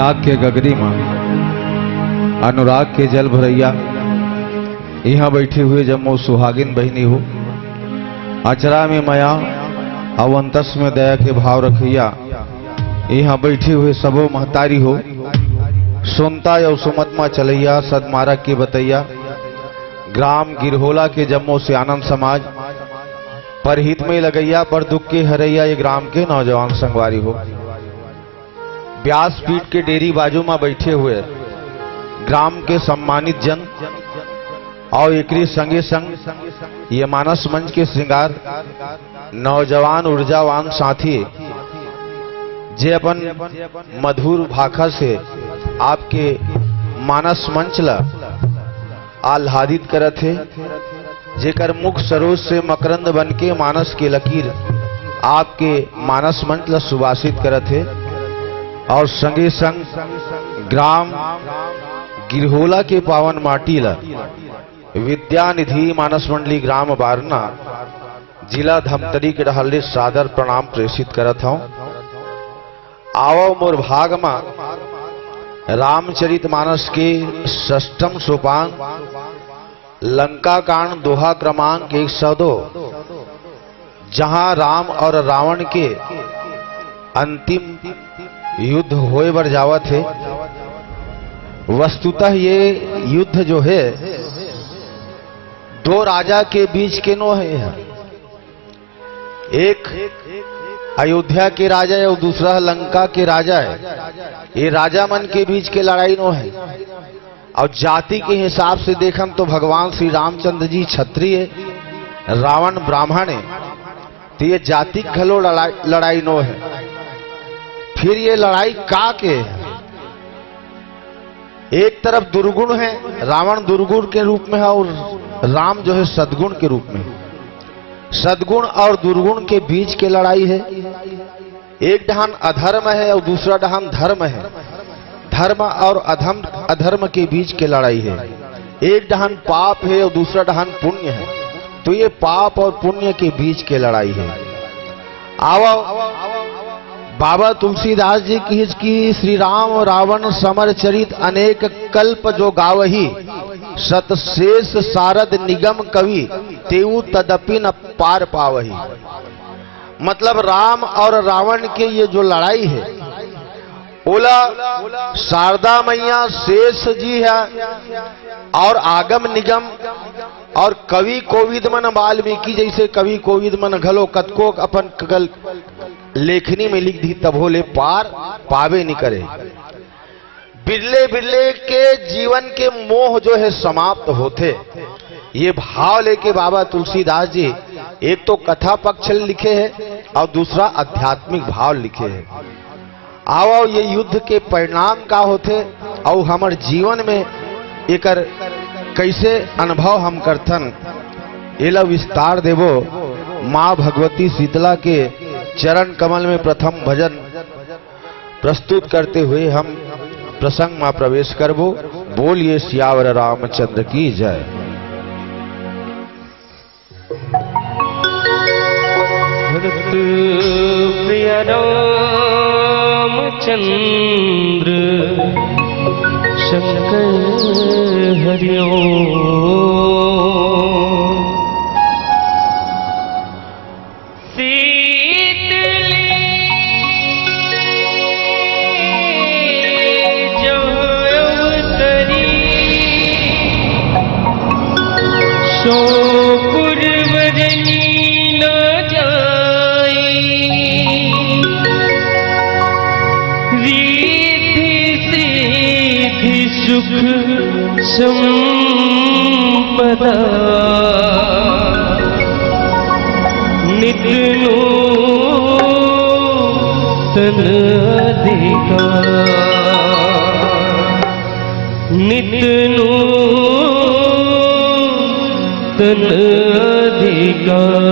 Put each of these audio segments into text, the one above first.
त्याग के गगरी मां अनुराग के जल भरैया, यहाँ बैठे हुए जब मो सुहागिन बहिनी हो, अचरा में माया अवंतस में दया के भाव रखैया, यहाँ बैठे हुए सबो महतारी हो, सुनता या सुमत मा चलैया सदमारक के बतैया, ग्राम गिरहोला के जम्मो से आनंद समाज परहित में लगैया, पर दुख के हरैया ये ग्राम के नौजवान संगवारी हो। व्यासपीठ के डेरी बाजू में बैठे हुए ग्राम के सम्मानित जन और एकरी संगे संग ये मानस मंच के श्रृंगार नौजवान ऊर्जावान साथी जे अपन मधुर भाखा से आपके मानस मंच ला आह्लादित करत है, जेकर मुख सरोज से मकरंद बन के मानस के लकीर आपके मानस मंच ला सुवासित करत है। और संगे संग ग्राम गिरहोला के पावन माटी ला विद्या निधि मानस मंडली ग्राम बारना जिला धमतरी के डहल्ले सादर प्रणाम प्रेषित करत हूं। आवो मोर भाग मा रामचरित मानस के षष्ठम सोपान लंका कांड दोहा क्रमांक 102, जहां राम और रावण के अंतिम युद्ध होए बर जावत है। वस्तुतः ये युद्ध जो है दो राजा के बीच के नो है, एक अयोध्या के राजा है और दूसरा लंका के राजा है। ये राजा मन के बीच के लड़ाई नो है। और जाति के हिसाब से देखम तो भगवान श्री रामचंद्र जी क्षत्रिय, रावण ब्राह्मण है, तो ये जाति घलो लड़ाई नो है। फिर ये लड़ाई का के है? एक तरफ दुर्गुण है, रावण दुर्गुण के रूप में है और राम जो है सद्गुण के रूप में। सद्गुण और दुर्गुण के बीच के लड़ाई है। एक डहान अधर्म है और दूसरा डहान धर्म है। धर्म और अधर्म के बीच के लड़ाई है। एक डहान पाप है और दूसरा डहान पुण्य है, तो ये पाप और पुण्य के बीच के लड़ाई है। आओ बाबा तुलसीदास जी की श्री राम और रावण समर चरित अनेक कल्प जो गावही, सतशेष सारद निगम कवि तेऊ तदपि न पार पावही। मतलब राम और रावण के ये जो लड़ाई है, ओला शारदा मैया शेष जी है और आगम निगम और कवि कोविद मन वाल्मीकि जैसे कवि कोविद मन घलो कतको अपन कल लेखनी में लिख दी तब होले पार पावे नहीं करे। बिरले बिरले के जीवन के मोह जो है समाप्त होते। ये भाव लेके बाबा तुलसीदास जी एक तो कथा पक्ष लिखे हैं और दूसरा आध्यात्मिक भाव लिखे हैं। आओ ये युद्ध के परिणाम का होते और हमारे जीवन में एकर कैसे अनुभव हम करथन, एला विस्तार देवो माँ भगवती शीतला के चरण कमल में प्रथम भजन प्रस्तुत करते हुए हम प्रसंग में प्रवेश करबो। बोलिए सियावर रामचंद्र की जय। भरत प्रिय रामचंद्र शंकर हरिओ। संपदा नित्य नूतन अधिकार, नित्य नूतन अधिकार।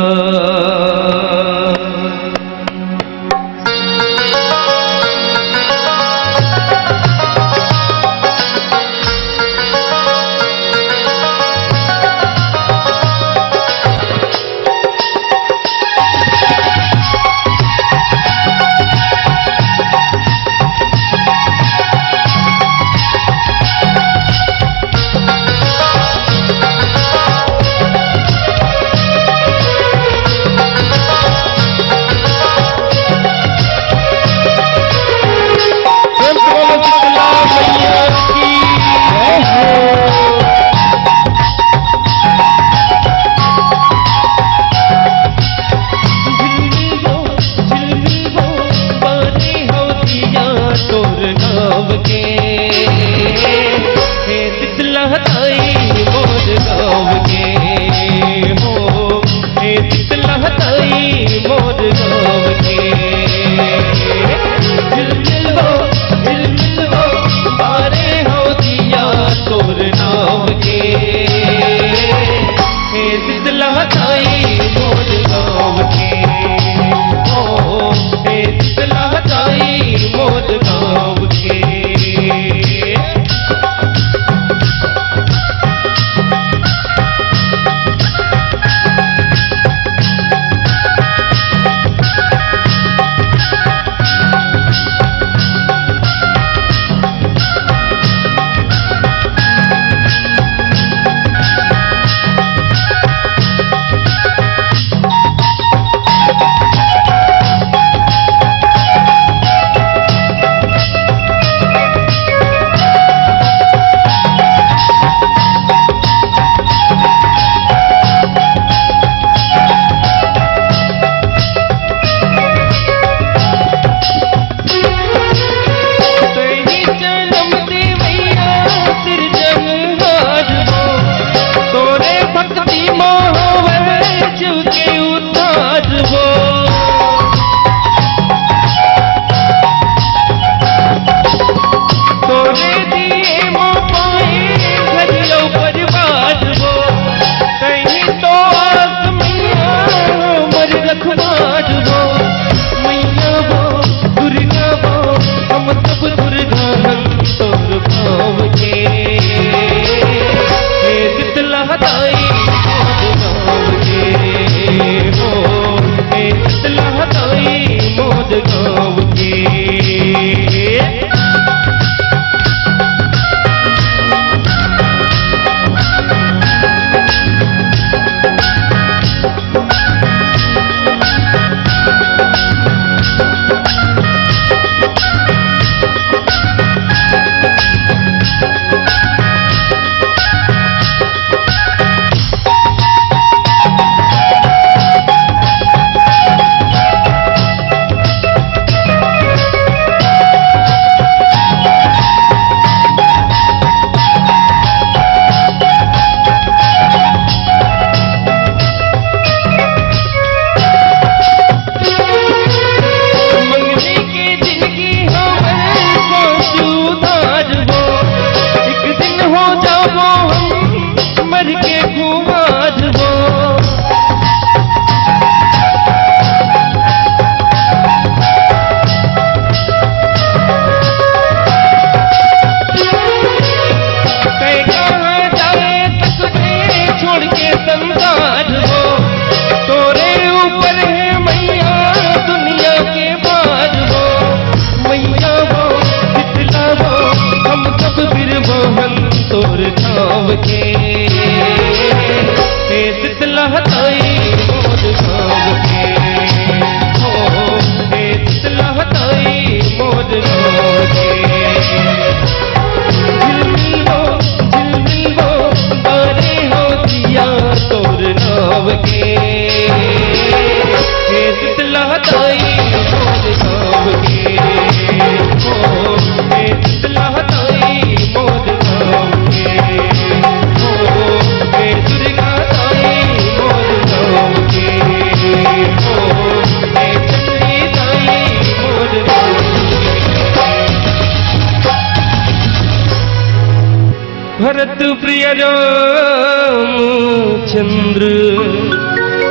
रामचंद्र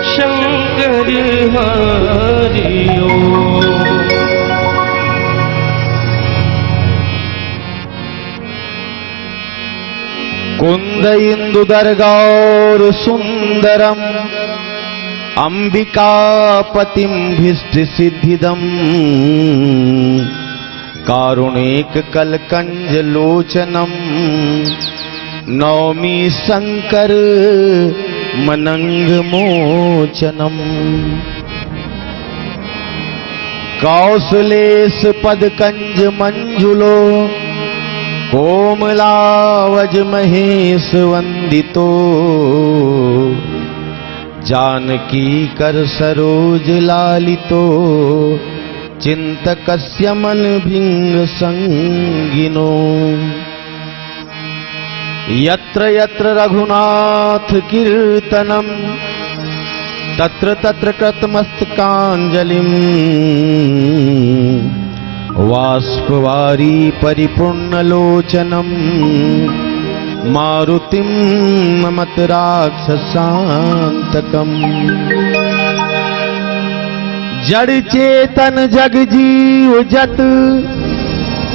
शंकर हरिओ। कुंद इंदुदर गौर सुंदरम अंबिकापतिम भीष्ट सिद्धिदम कारुणिक कलकंज लोचनम नौमी शंकर मनंग मोचनम। कौसलेश पदकंज मंजुलो कोमलावज महेश वंदितो जानकी कर सरोज लालितो चिंतकस्य मन भिंग संगिनो। यत्र यत्र रघुनाथ कीर्तनम तत्र तत्र कृतमस्तकांजलिं वाष्पवारी परिपूर्णलोचनम मारुतिं नमत राक्षसांतकम्। जड़ चेतन जग जीव जत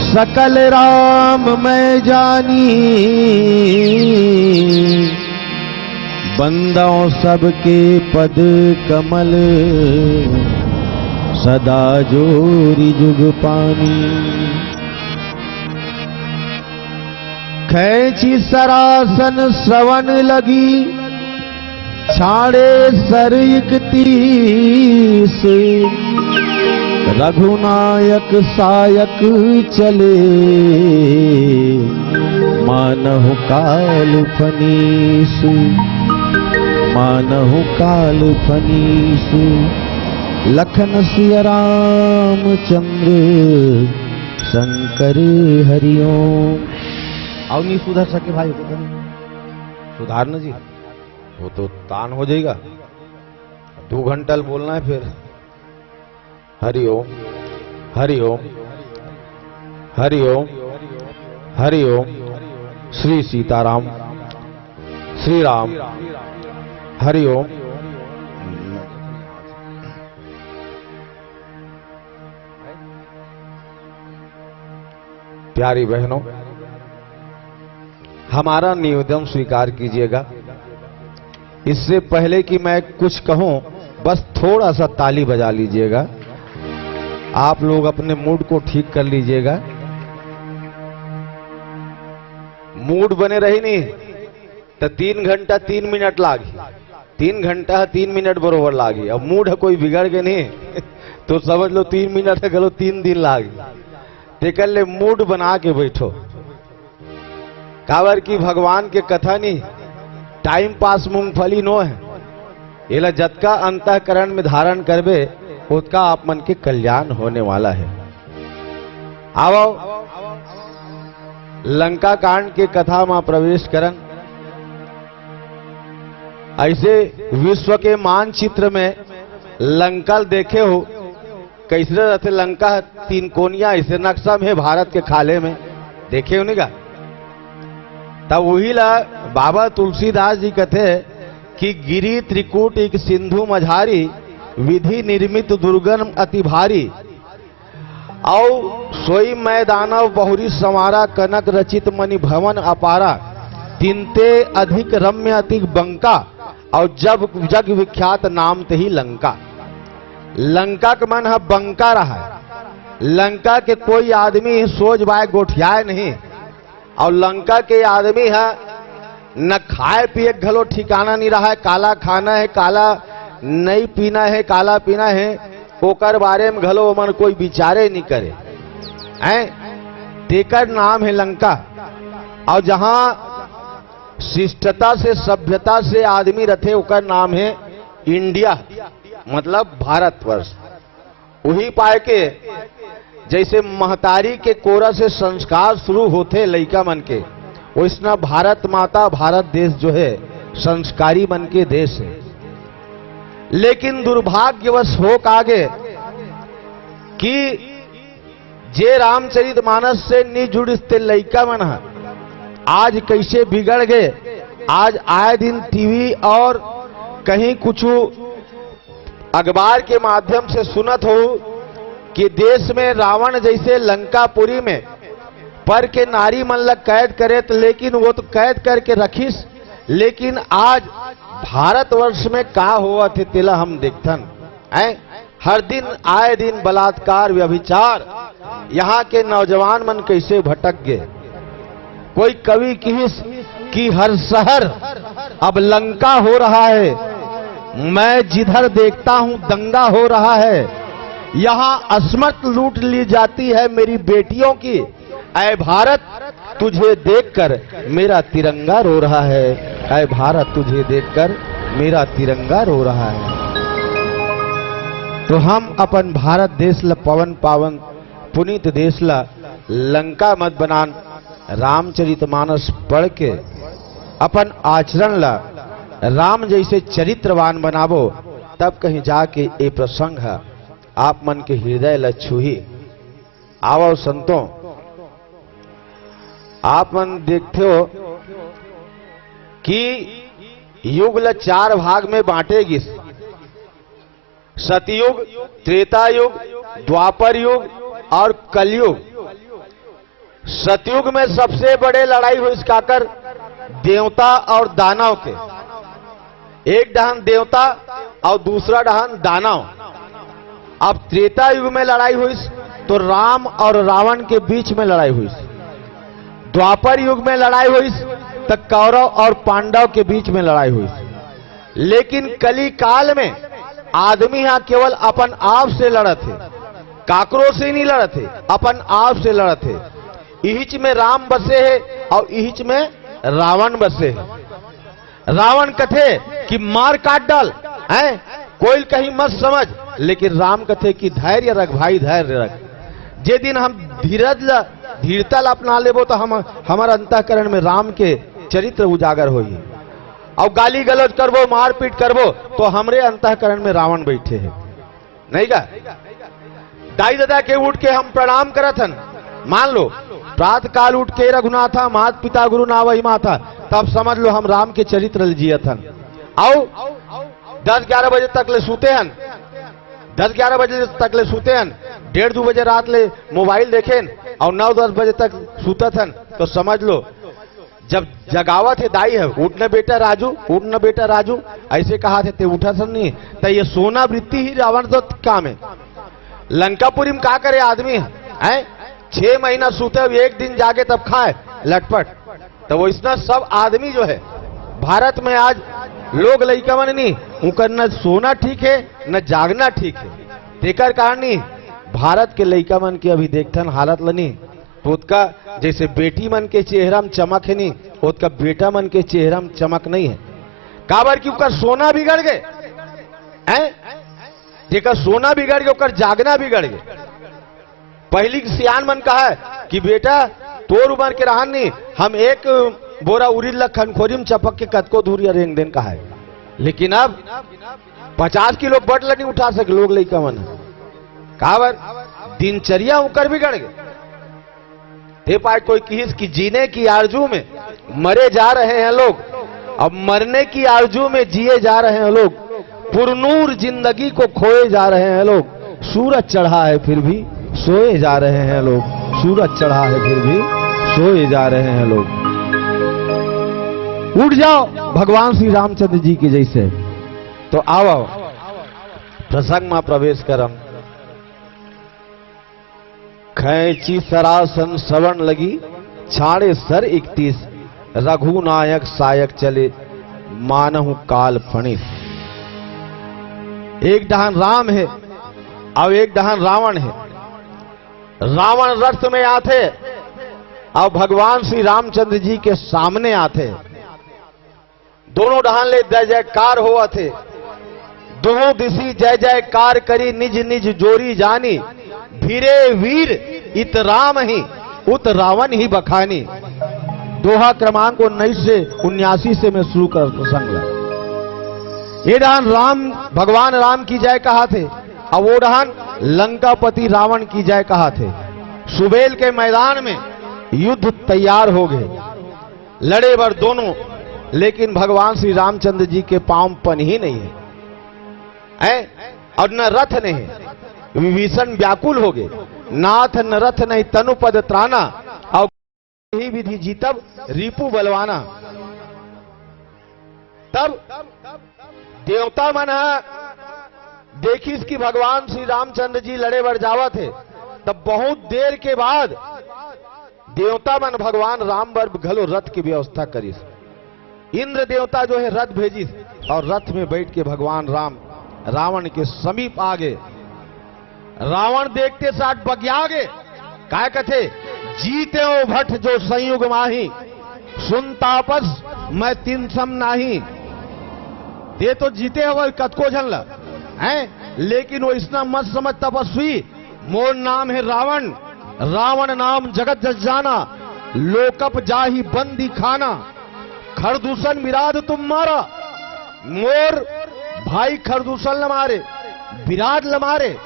सकल राम मैं जानी बंदों सबके पद कमल सदा जोरी जुग पानी। खैची सरासन श्रवण लगी छाड़े सर 31 रघुनायक सायक चले मानहु काल फनीस मानहु काल फनीस लखन सिया रामचंद्र शंकर हरिओम। आओ नहीं सुधर सके भाई को सुधार न जी वो तो तान हो जाएगा 2 घंटा बोलना है फिर। हरिओम हरिओम हरिओम हरिओम श्री सीताराम श्री राम हरिओम। प्यारी बहनों हमारा निवेदन स्वीकार कीजिएगा। इससे पहले कि मैं कुछ कहूं बस थोड़ा सा ताली बजा लीजिएगा। आप लोग अपने मूड को ठीक कर लीजिएगा। मूड बने रही नहीं तो 3 घंटा 3 मिनट लागी 3 घंटा 3 मिनट बरोबर लागी। अब मूड है कोई बिगड़ के नहीं तो समझ लो 3 मिनट है गलो 3 दिन लागी। टेकल ले मूड बना के बैठो। कावर की भगवान के कथा नहीं टाइम पास मूंगफली नो है। एला जतका अंतःकरण में धारण करबे उसका आप मन के कल्याण होने वाला है। आओ लंका कांड के कथा में प्रवेश करन। ऐसे विश्व के मानचित्र में लंका देखे हो कैसे रहते लंका 3 कोनिया ऐसे नक्शा में भारत के खाले में देखे हो नहीं का। तब वही ला बाबा तुलसीदास जी कहते कि गिरी त्रिकूट एक सिंधु मझारी विधि निर्मित दुर्गम अति भारी औ सोई मैदानव बहुरी समारा कनक रचित मणि भवन अपारा तिनते अधिक रम्य अतिक बंका और जब जग विख्यात नाम ते ही लंका। लंका का मन है बंका रहा है। लंका के कोई आदमी सोच बाय गोठियाए नहीं और लंका के आदमी है न खाए पिए घलो ठिकाना नहीं रहा है। काला खाना है काला नहीं पीना है काला पीना है ओकर बारे में घलो मन कोई विचारे नहीं करे हैं। तेकर नाम है लंका। और जहां शिष्टता से सभ्यता से आदमी रथे ओकर नाम है इंडिया मतलब भारतवर्ष। वही पाए के जैसे महतारी के कोरा से संस्कार शुरू होते लइका मन के वैसना भारत माता भारत देश जो है संस्कारी मन के देश है। लेकिन दुर्भाग्यवश हो कागे कि जे रामचरितमानस से नहीं जुड़ते लइका मन आज कैसे बिगड़ गए आज आए दिन टीवी और कहीं कुछ अखबार के माध्यम से सुनत हो कि देश में रावण जैसे लंकापुरी में पर के नारी मन लग कैद करे, तो लेकिन वो तो कैद करके रखीस, लेकिन आज भारतवर्ष में का हुआ थे तेला हम देखथन हैं। हर दिन आए दिन बलात्कार व्यभिचार, यहाँ के नौजवान मन कैसे भटक गए। कोई कवि की हर शहर अब लंका हो रहा है, मैं जिधर देखता हूं दंगा हो रहा है। यहां अस्मत लूट ली जाती है मेरी बेटियों की, ऐ भारत तुझे देखकर मेरा तिरंगा रो रहा है, ऐ भारत तुझे देखकर मेरा तिरंगा रो रहा है। तो हम अपन भारत देश ला पवन पावन पुनीत देश ला लंका मत बनान, रामचरितमानस पढ़ के अपन आचरण ला राम जैसे चरित्रवान बनावो, तब कहीं जाके ये प्रसंग है आप मन के हृदय ला छुही। आवो संतों, आप मन देखते हो कि युग ला 4 भाग में बांटेगी, सतयुग, त्रेता युग, द्वापर युग और कलयुग। सतयुग में सबसे बड़े लड़ाई हुई इसकाकर देवता और दानव के, एक डहान देवता और दूसरा डहान दानव। अब त्रेता युग में लड़ाई हुई तो राम और रावण के बीच में लड़ाई हुई। द्वापर युग में लड़ाई हुई तो कौरव और पांडव के बीच में लड़ाई हुई। लेकिन कली काल में आदमी यहां केवल अपन आप से लड़े थे, काकरों से नहीं लड़े थे, अपन आप से लड़े थे। इहिच में राम बसे है और इहिच में रावण बसे है। रावण कथे कि मार काट डाल है, कोई कहीं मत समझ, लेकिन राम कथे कि धैर्य रख भाई, धैर्य रख। जे दिन हम धीरता अपना लेबो तो हम हमारा अंतःकरण में राम के चरित्र उजागर होई। और गाली गलौज करबो, मारपीट करबो तो हमरे अंतःकरण में रावण बैठे हैं, नहीं का। दाई दादा के उठ के हम प्रणाम करत हन, मान लो प्रातः काल उठ के रघुनाथा मात पिता गुरु नावही माथा, तब समझ लो हम राम के चरित्र जियत हन। आओ 10-11 बजे तक ले सूते हन, 10-11 बजे तक ले सूते हन, 1:30-2 बजे रात ले मोबाइल देखें और 9-10 बजे तक सूतत हन, तो समझ लो जब जगावत है दाई है, उठना बेटा राजू, उठना बेटा राजू, ऐसे कहा थे ते उठा सब नहीं। तो ये सोना वृत्ति ही रावण तो काम है। लंकापुरी में क्या करे आदमी है, 6 महीना सूते, एक दिन जागे तब खाए लटपट। तो वो इसना सब आदमी जो है भारत में आज लोग लइका मन नहीं, उनका न सोना ठीक है न जागना ठीक है। तेकर कारण नहीं भारत के लइका मन के अभी देखथन हालत लनी, तो उसका जैसे बेटी मन के चेहरा में चमक है नहीं, उसका बेटा मन के चेहरा में चमक नहीं है। काबर की उसका सोना बिगड़ गए हैं, जेकर सोना बिगड़ गए ओकर जागना बिगड़ गए। पहली सियान मन कहा है कि बेटा तोर उमर के रहन नहीं, हम एक बोरा उड़ीद ला खनखोरी में चपक के कतको दूर या रेंग देन कहा है। लेकिन अब 50 किलो बट नहीं उठा सके लोग लइका मन, काबर दिनचर्या उकर बिगड़ गए। ते पाए कोई किस की जीने की आरजू में मरे जा रहे हैं लोग, अब मरने की आरजू में जिए जा रहे हैं लोग, पुरनूर जिंदगी को खोए जा रहे हैं लोग। सूरज चढ़ा है फिर भी सोए जा रहे हैं लोग, सूरज चढ़ा है फिर भी सोए जा रहे हैं लोग। उठ जाओ भगवान श्री रामचंद्र जी की जैसे। तो आओ प्रसंग में प्रवेश करम। खैची सरासन सवर्ण लगी, छाड़े सर 31, रघुनायक सायक चले, मानहु काल फणित। एक डहान राम है और एक डहान रावण है। रावण रथ में आते और भगवान श्री रामचंद्र जी के सामने आते, दोनों डहान ले जय जयकार हुआ थे। दोनों दिशी जय जयकार करी, निज निज जोरी जानी, धीरे वीर इत राम ही उत रावण ही बखानी। दोहा क्रमांक 1979 से मैं शुरू कर प्रसंग। ये डहान राम भगवान राम की जय कहा थे और वो डहान लंकापति रावण की जय कहा थे। सुबेल के मैदान में युद्ध तैयार हो गए, लड़े बर दोनों लेकिन भगवान श्री रामचंद्र जी के पांव में पन ही नहीं है, और न रथ नहीं। विभीषण व्याकुल हो गए, नाथ न रथ नहीं तनु पद त्राना, और ही विधि जीतब रिपु बलवाना। तब देवता मन देखिस कि भगवान श्री रामचंद्र जी लड़े बर जावा थे, तब बहुत देर के बाद देवता मन भगवान राम बर घलो रथ की व्यवस्था करिस। इंद्र देवता जो है रथ भेजिस, और रथ में बैठ के भगवान राम रावण के समीप आ गए। रावण देखते साथ बग्या गे, काय कथे जीते हो भट्ट जो संयुग माही, सुन तापस मैं तीन सम नाही। ये तो जीते हो कतको झन हैं, लेकिन वो इतना मत समझ तपस्वी, मोर नाम है रावण, रावण नाम जगत जस जाना, लोकप जाही बंदी खाना, खरदूषण विराध तुम मारा। मोर भाई खरदूषण ल मारे, विराट ल मारे,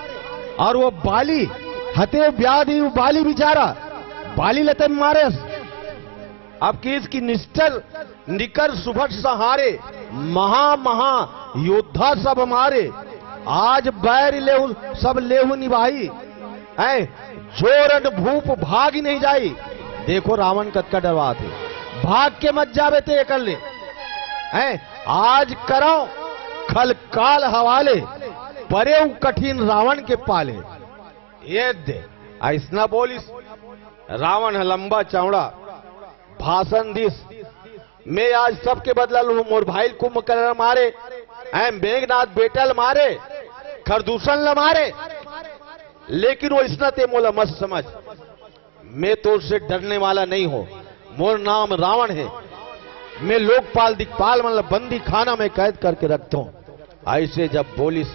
और वो बाली हते व्याधि बाली बिचारा बाली लते मारे। अब की इसकी निष्ठर निकर सुभट सहारे, महा योद्धा सब मारे। आज बैर लेहु सब लेहु निभाई, है जोरन भूप भाग ही नहीं जाई। देखो रावण कतका डरवा थे, भाग के मत जावे थे अकेले, हैं आज करो खल काल हवाले, परे कठिन रावण के पाले। ये दे ऐसना बोलिस। रावण है लंबा चौड़ा, भाषण दिस, मैं आज सबके बदला लू, मोर भाई कुंभकर्ण मारे, मेघनाथ बेटल मारे, खरदूषण ल मारे, लेकिन वो इसना ते मोला मत समझ, मैं तो उससे डरने वाला नहीं हूं। मोर नाम रावण है, मैं लोकपाल दिक्पाल मतलब बंदी खाना में कैद करके रखता हूं। ऐसे जब बोलिस,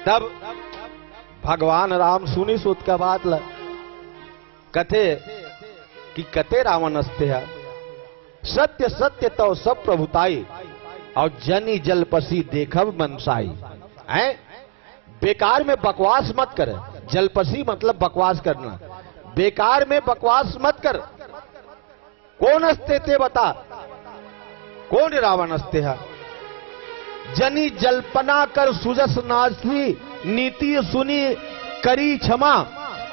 तब भगवान राम सुनी सुत का बात ल कथे कि कते रावण अस्ते है, सत्य सत्य तो सब प्रभुताई, और जनी जलपसी देखब मनसाई। हैं बेकार में बकवास मत कर, जलपसी मतलब बकवास करना, बेकार में बकवास मत कर। कौन अस्ते ते बता, कौन रावण अस्ते है? जनी जल्पना कर सुजस नासी, नीति सुनी करी क्षमा,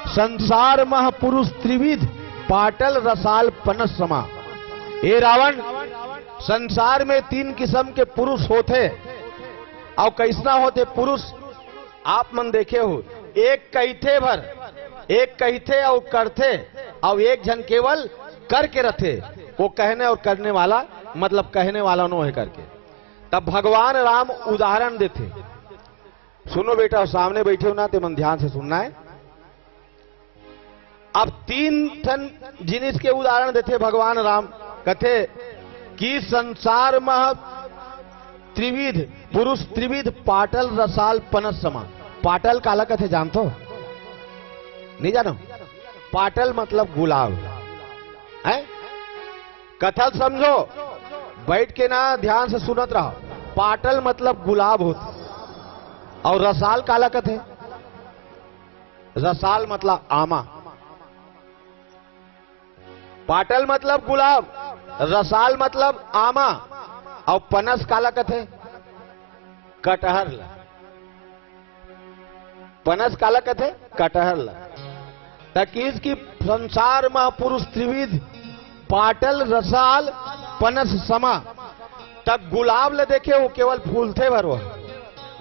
संसार मह पुरुष त्रिविध, पाटल रसाल पनस समा। ए रावण, संसार में तीन किस्म के पुरुष होते, और कैसना होते पुरुष आप मन देखे हो, एक कहते भर, एक कहते और करते, और एक जन केवल करके रथे। वो कहने और करने वाला मतलब कहने वाला नो है करके। तब भगवान राम उदाहरण देते। सुनो बेटा, सामने बैठे हो ना ते मन ध्यान से सुनना है। अब तीन ठन जिनिस के उदाहरण देते भगवान राम, कथे कि संसार में त्रिविध पुरुष त्रिविध, पाटल रसाल पनस समा। पाटल काला कथे जानते हो? नहीं जानो? पाटल मतलब गुलाब है। कथा समझो, बैठ के ना ध्यान से सुनत रहो। पाटल मतलब गुलाब होता, और रसाल काला कथे? रसाल मतलब आमा। पाटल मतलब गुलाब, रसाल मतलब आमा, और पनस काला कथे? कटहर ला। पनस काला कथे? कटहर ला। तकीस की संसार में पुरुष त्रिविध, पाटल रसाल पनस समा। तब गुलाब ले देखे वो केवल फूलते भर, वो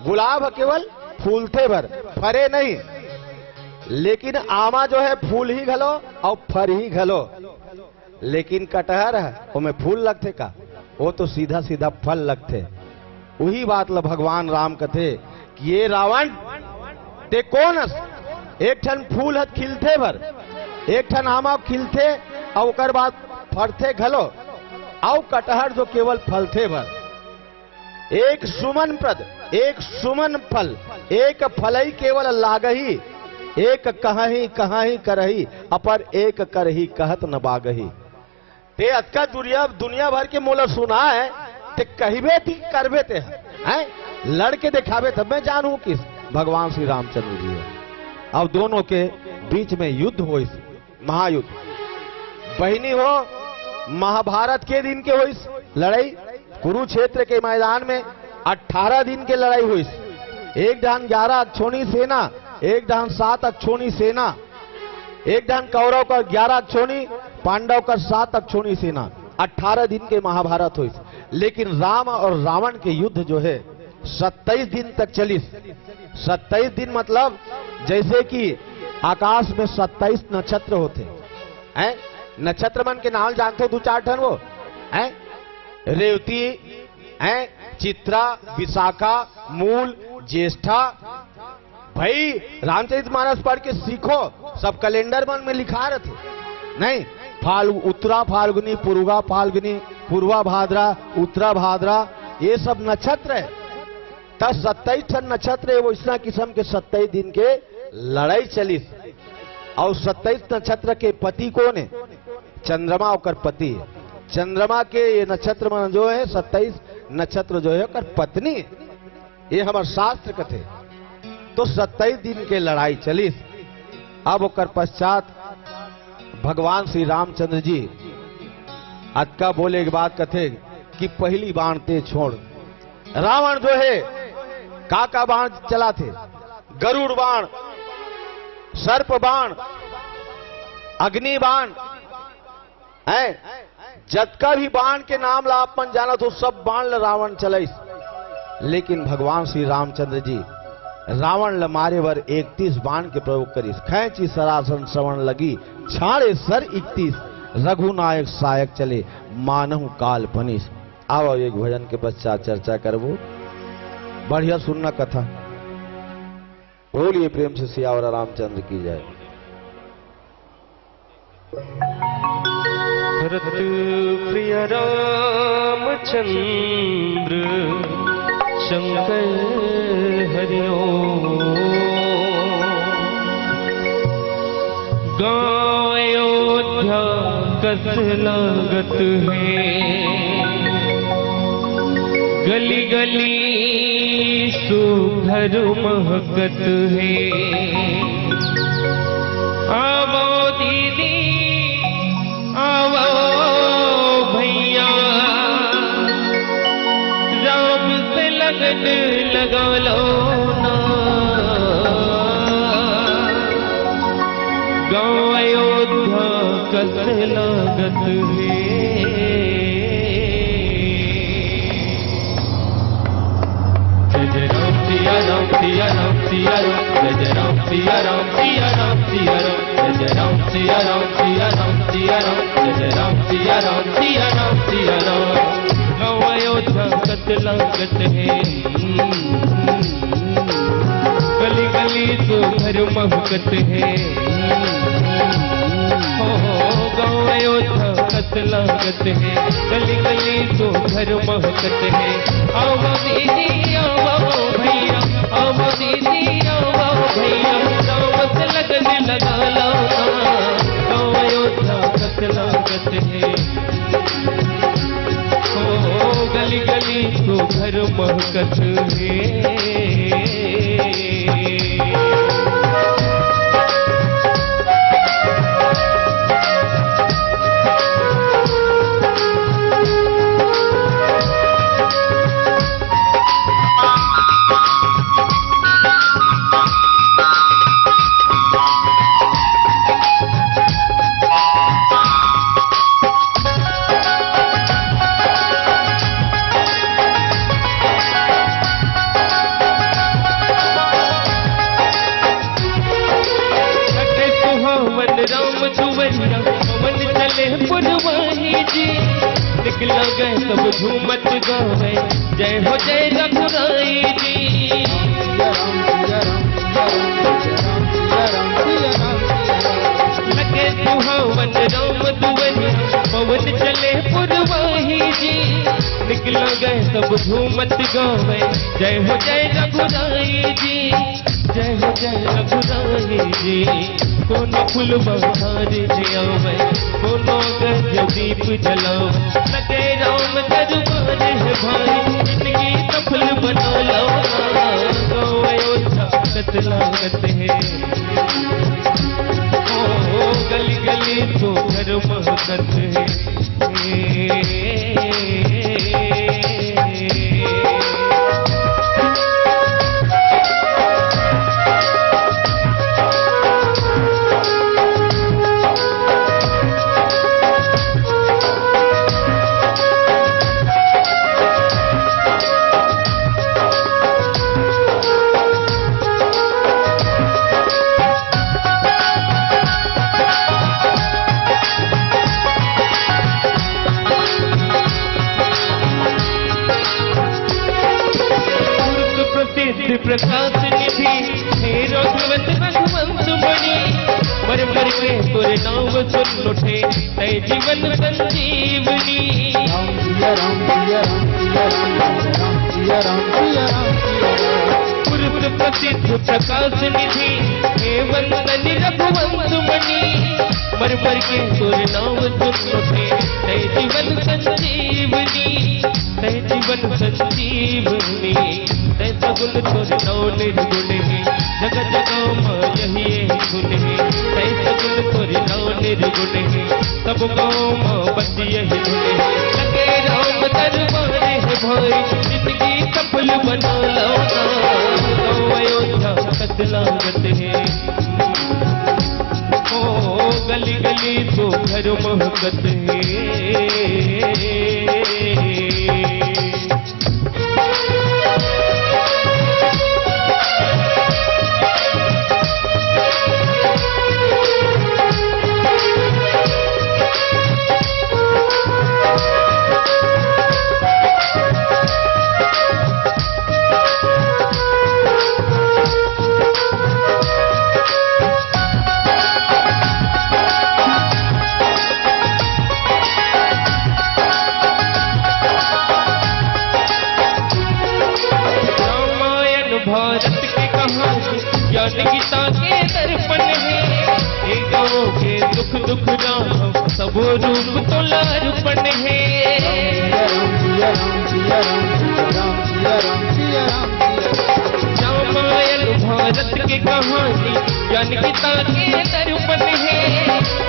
गुलाब केवल फूलते भर, फरे नहीं। लेकिन आमा जो है फूल ही घलो और फर ही घलो। लेकिन कटहर है उसमें फूल लगते का, वो तो सीधा सीधा फल लगते। वही बात ल भगवान राम कथे कि ये रावण ते कौनस, एक ठन फूल हत खिलते भर, एक ठन आमा खिलते और ओकर बाद फरते घलो, और कटहर जो केवल फलते भर। एक सुमन प्रद, एक सुमन फल, एक फलई केवल लागही, एक कहीं कहीं करही, अपर एक करही कहत न बागही। ते अतका दुनिया भर के मोला सुना है, ते कहिबे थी करबे ते हैं, लड़के दिखावे तब मैं जानू किस भगवान श्री रामचंद्र जी है। अब दोनों के बीच में युद्ध हो, महायुद्ध। बहिनी हो महाभारत के दिन के हुई लड़ाई, कुरुक्षेत्र के मैदान में 18 दिन के लड़ाई हुई। एक डान 11 अक्षोणी सेना, एक डान 7 अक्षोणी सेना, एक डान कौरव का 11 अक्षोणी, पांडव का 7 अक्षोणी सेना। 18 दिन के महाभारत हुई। लेकिन राम और रावण के युद्ध जो है 27 दिन तक चली। 27 दिन मतलब जैसे कि आकाश में 27 नक्षत्र होते हैं। नक्षत्र मन के नाम जानते हो? 2-4 ठन वो हैं, रेवती हैं, चित्रा, विशाखा, मूल, ज्येष्ठा। भाई रामचरितमानस पढ़ के सीखो, सब कैलेंडर मन में लिखा रहे थे नहीं। उत्तरा फाल्गुनी, पूर्वा फाल्गुनी, पूर्वा भाद्रा, उत्तरा भाद्रा, ये सब नक्षत्र है। तब 27 नक्षत्र है। वो इस किस्म के 27 दिन के लड़ाई चली। और 27 नक्षत्र के पति कौन है? चंद्रमा और पति है। चंद्रमा के ये नक्षत्र में जो है 27 नक्षत्र जो है और पत्नी है। ये हमारे शास्त्र कथे। तो 27 दिन के लड़ाई चली। अब ओकर पश्चात भगवान श्री रामचंद्र जी अक्का बोले के बाद कथे कि पहली बाण ते छोड़। रावण जो है का बाण चला थे? गरुड़ बाण, सर्प बाण, अग्नि बाण है। जतका भी बाण के नाम ला अपन जाना तो सब बाण ल रावण चलाइस। लेकिन भगवान श्री रामचंद्र जी रावण ल मारे वर 31 बाण के प्रयोग करिस। खैची सरासन श्रवण लगी, छाड़े सर 31, रघुनायक सहायक चले, मानहु काल पनिस। आओ एक भजन के पश्चात चर्चा करबो। बढ़िया सुनना कथा। बोलिए प्रेम से सियावर रामचंद्र की जय। भरत प्रिय रामचंद्र शंकर हरिओ। गायोध्या कस लागत है, गली गली सुघर महकत है। आवो दीदी आवो भैया, राम से लगन लगा लो ना। गाँव अयोध्या कस लागत है। जय राम सिया राम सिया राम सिया राम, जय राम सिया राम सिया राम सिया राम, जय राम सिया राम सिया राम सिया राम, जय राम सिया राम सिया राम सिया राम। गाँव अयोध्या कस लागत है, गली गली तो घर महकत है। गाँव अयोध्या कस लागत है, गली गली तो घर महकत है। आओ दीदी आओ भैया, आओ दीदी आओ भैया, राम से लगन लगा लो ना। गाँव अयोध्या कस लागत है, गली गली तो घर महकत है। निकला गए सब झूमत गावे, जय हो जय रघुराई जी। लगे सुहावन राम दुवनी, पवन चले पुरवाही जी। निकला गए सब झूमत गावे, जय हो जय रघुराई जी, जय हो जय रघुराई जी। कोनो फूल बहार जियावे, कोनो गज दीप जलावे। लगे राम दरबार है भाई, जिंदगी सफल बना लो। गाँव अयोध्या कस लागत है, गली गली तो घर महकत है। सिद्ध प्रकाश निधि हे रघुवंत भगवंत मणि मर मर के तोरे नाम सुन उठे तय जीवन संजीवनी पूर्व प्रसिद्ध प्रकाश निधि हे वंदन रघुवंत मणि मर मर के तोरे नाम सुन उठे तय जीवन संजीवनी तय जीवन संजीवनी तय सगुन तोरे नौ निर्गुण है जग जगह यही गुण है तय सगुन तोरे नौ निर्गुण है सब गाँव बस यही धुन है लगे राम दरबार है भाई जिंदगी सफल बना लो गाँव अयोध्या कस लागत है ओ गली गली तो घर महकत है भारत की कहानी ज्ञान गीता के दर्पण है ये गाँव के दुख दुख राम सब रूप तो लार्पण है रामायण भारत की कहानी ज्ञान गीता के दर्पण है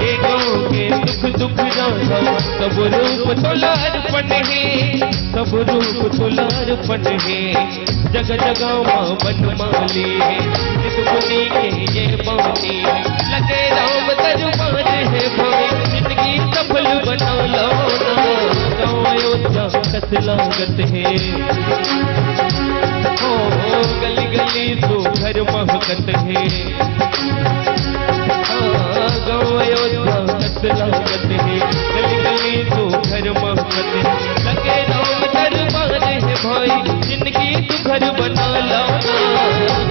ये गाँव के दुख दुख राम सब रूप तो लार्पण है सब रूप तो लार्पण है जग जगह माँ बनमाली है दुखनी के ये बानी है लगे राम दरबार है भाई जिंदगी सफल बना लो गाँव अयोध्या कस लागत है ओ गली गली तो घर महकत है गाँव अयोध्या कस लागत है गली गली तो घर महकत है लगे राम दरबार है भाई जिंदगी तू घर बना लो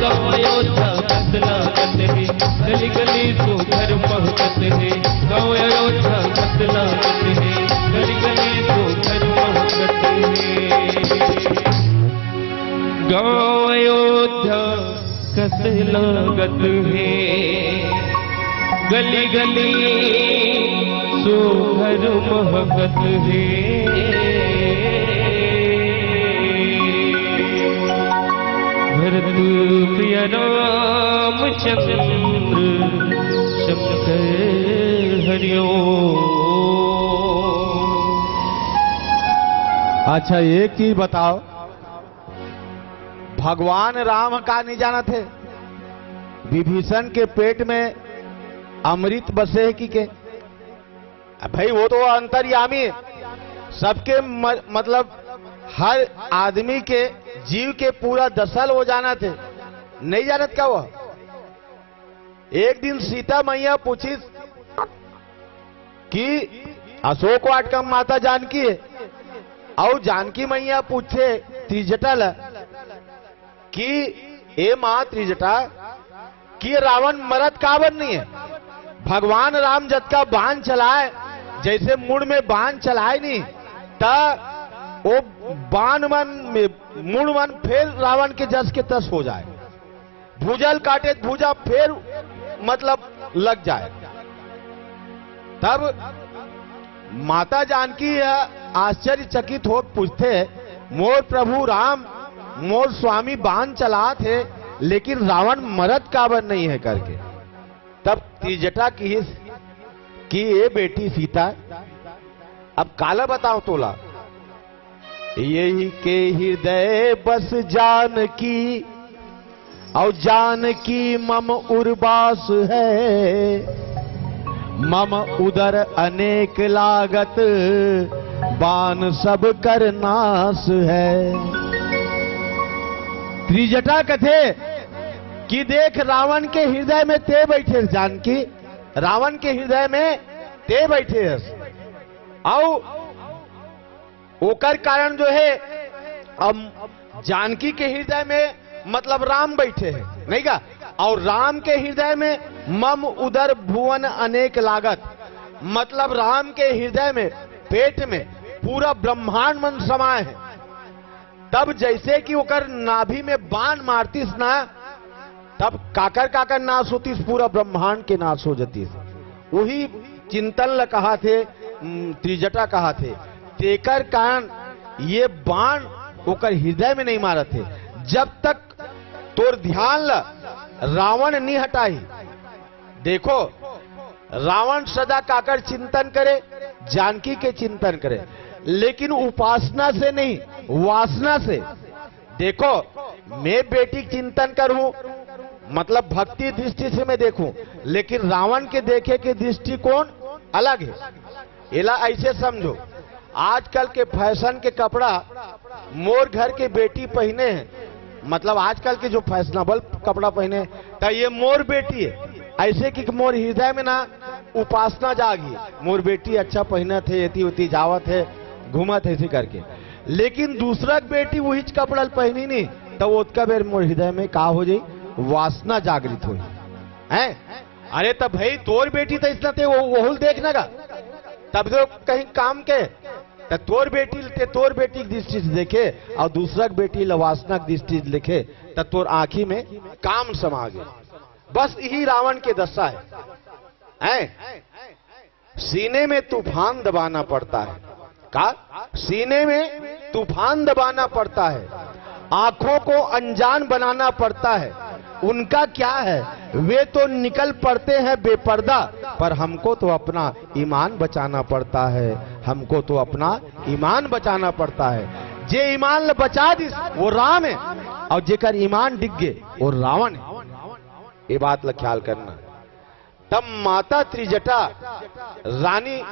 गाँव अयोध्या कस लागत है गली गली तो घर महकत है गाँव अयोध्या कस लागत है गली गली तो घर महकत है गाँव अयोध्या कस लागत है गली गली सो घर महकत है भरत प्रिय रामचंद्र शंकर हरिओ। अच्छा एक चीज बताओ, भगवान राम का नहीं जाना थे विभीषण के पेट में अमृत बसे है कि भाई वो तो अंतर्यामी सबके मतलब हर आदमी के जीव के पूरा दसल हो जाना थे, नहीं जानत क्या वो। एक दिन सीता मैया पूछी कि अशोक वाटिका माता जानकी है, और जानकी मैया पूछे त्रिजटा कि ए माँ त्रिजटा कि रावण मरद कावन नहीं है। भगवान राम जत का बाण चलाए जैसे मुड़ में बाण चलाए नहीं ता वो बाण मन में मुड़ मन फिर रावण के जस के तस हो जाए, भुजल काटे भुजा फिर मतलब लग जाए। तब माता जानकी आश्चर्यचकित हो पूछते मोर प्रभु राम मोर स्वामी बाण चला थे लेकिन रावण मरद कावन नहीं है करके। तब त्रिजटा की कि ये बेटी सीता अब काला बताओ तोला, यही के हृदय बस जानकी और जानकी मम उर्वास है, मम उदर अनेक लागत बाण सब कर नाश है। त्रिजटा कथे कि देख रावण के हृदय में ते बैठे जानकी, रावण के हृदय में ते बैठे और ओकर कारण जो है अब जानकी के हृदय में मतलब राम बैठे हैं, नहीं का? और राम के हृदय में मम उदर भुवन अनेक लागत, मतलब राम के हृदय में, पेट में पूरा ब्रह्मांड मन समाये है। तब जैसे कि ओकर नाभि में बाण मारतीस ना, तब काकर काकर नाश होतीस, पूरा ब्रह्मांड के नाश हो जातीस। वही चिंतन ल कहा थे, त्रिजटा कहा थे, तेकर कारण ये बाण ओकर हृदय में नहीं मारत थे। जब तक तोर ध्यान ल रावण नहीं हटाई। देखो रावण सदा काकर चिंतन करे, जानकी के चिंतन करे, लेकिन उपासना से नहीं, वासना से। देखो मैं बेटी चिंतन करूं, मतलब भक्ति दृष्टि से मैं देखूं, लेकिन रावण के देखे के दृष्टिकोण अलग है। इला ऐसे समझो, आजकल के फैशन के कपड़ा मोर घर के बेटी पहने हैं, मतलब आजकल के जो फैशनेबल कपड़ा पहने, तो ये मोर बेटी है। ऐसे कि मोर हृदय में ना उपासना जागी, मोर बेटी अच्छा पहने थे, एती उती जावत है, घूमत है, ऐसे करके। लेकिन दूसरा बेटी वही कपड़ा पहनी नहीं, तो उसका बेर मोर हृदय में का हो जाई, वासना जागृत हो है। अरे तब भाई तोर बेटी तो इसना थे वो देखना का, तब तो कहीं काम के, तो तोर बेटी ते तोर बेटी की दृष्टि से देखे और दूसरा बेटी लवासना की दृष्टि से देखे, तो तोर आंखी में काम समा गए। बस यही रावण के दशा है। सीने में तूफान दबाना पड़ता है, का सीने में तूफान दबाना पड़ता है, आंखों को अनजान बनाना पड़ता है। उनका क्या है, वे तो निकल पड़ते हैं बेपर्दा, पर हमको तो अपना ईमान बचाना पड़ता है, हमको तो अपना ईमान बचाना पड़ता है। जे ईमान बचा दिस वो राम है, और जेकर ईमान डिग गए वो रावण है। ये बात ला ख्याल करना। तब माता त्रिजटा रानी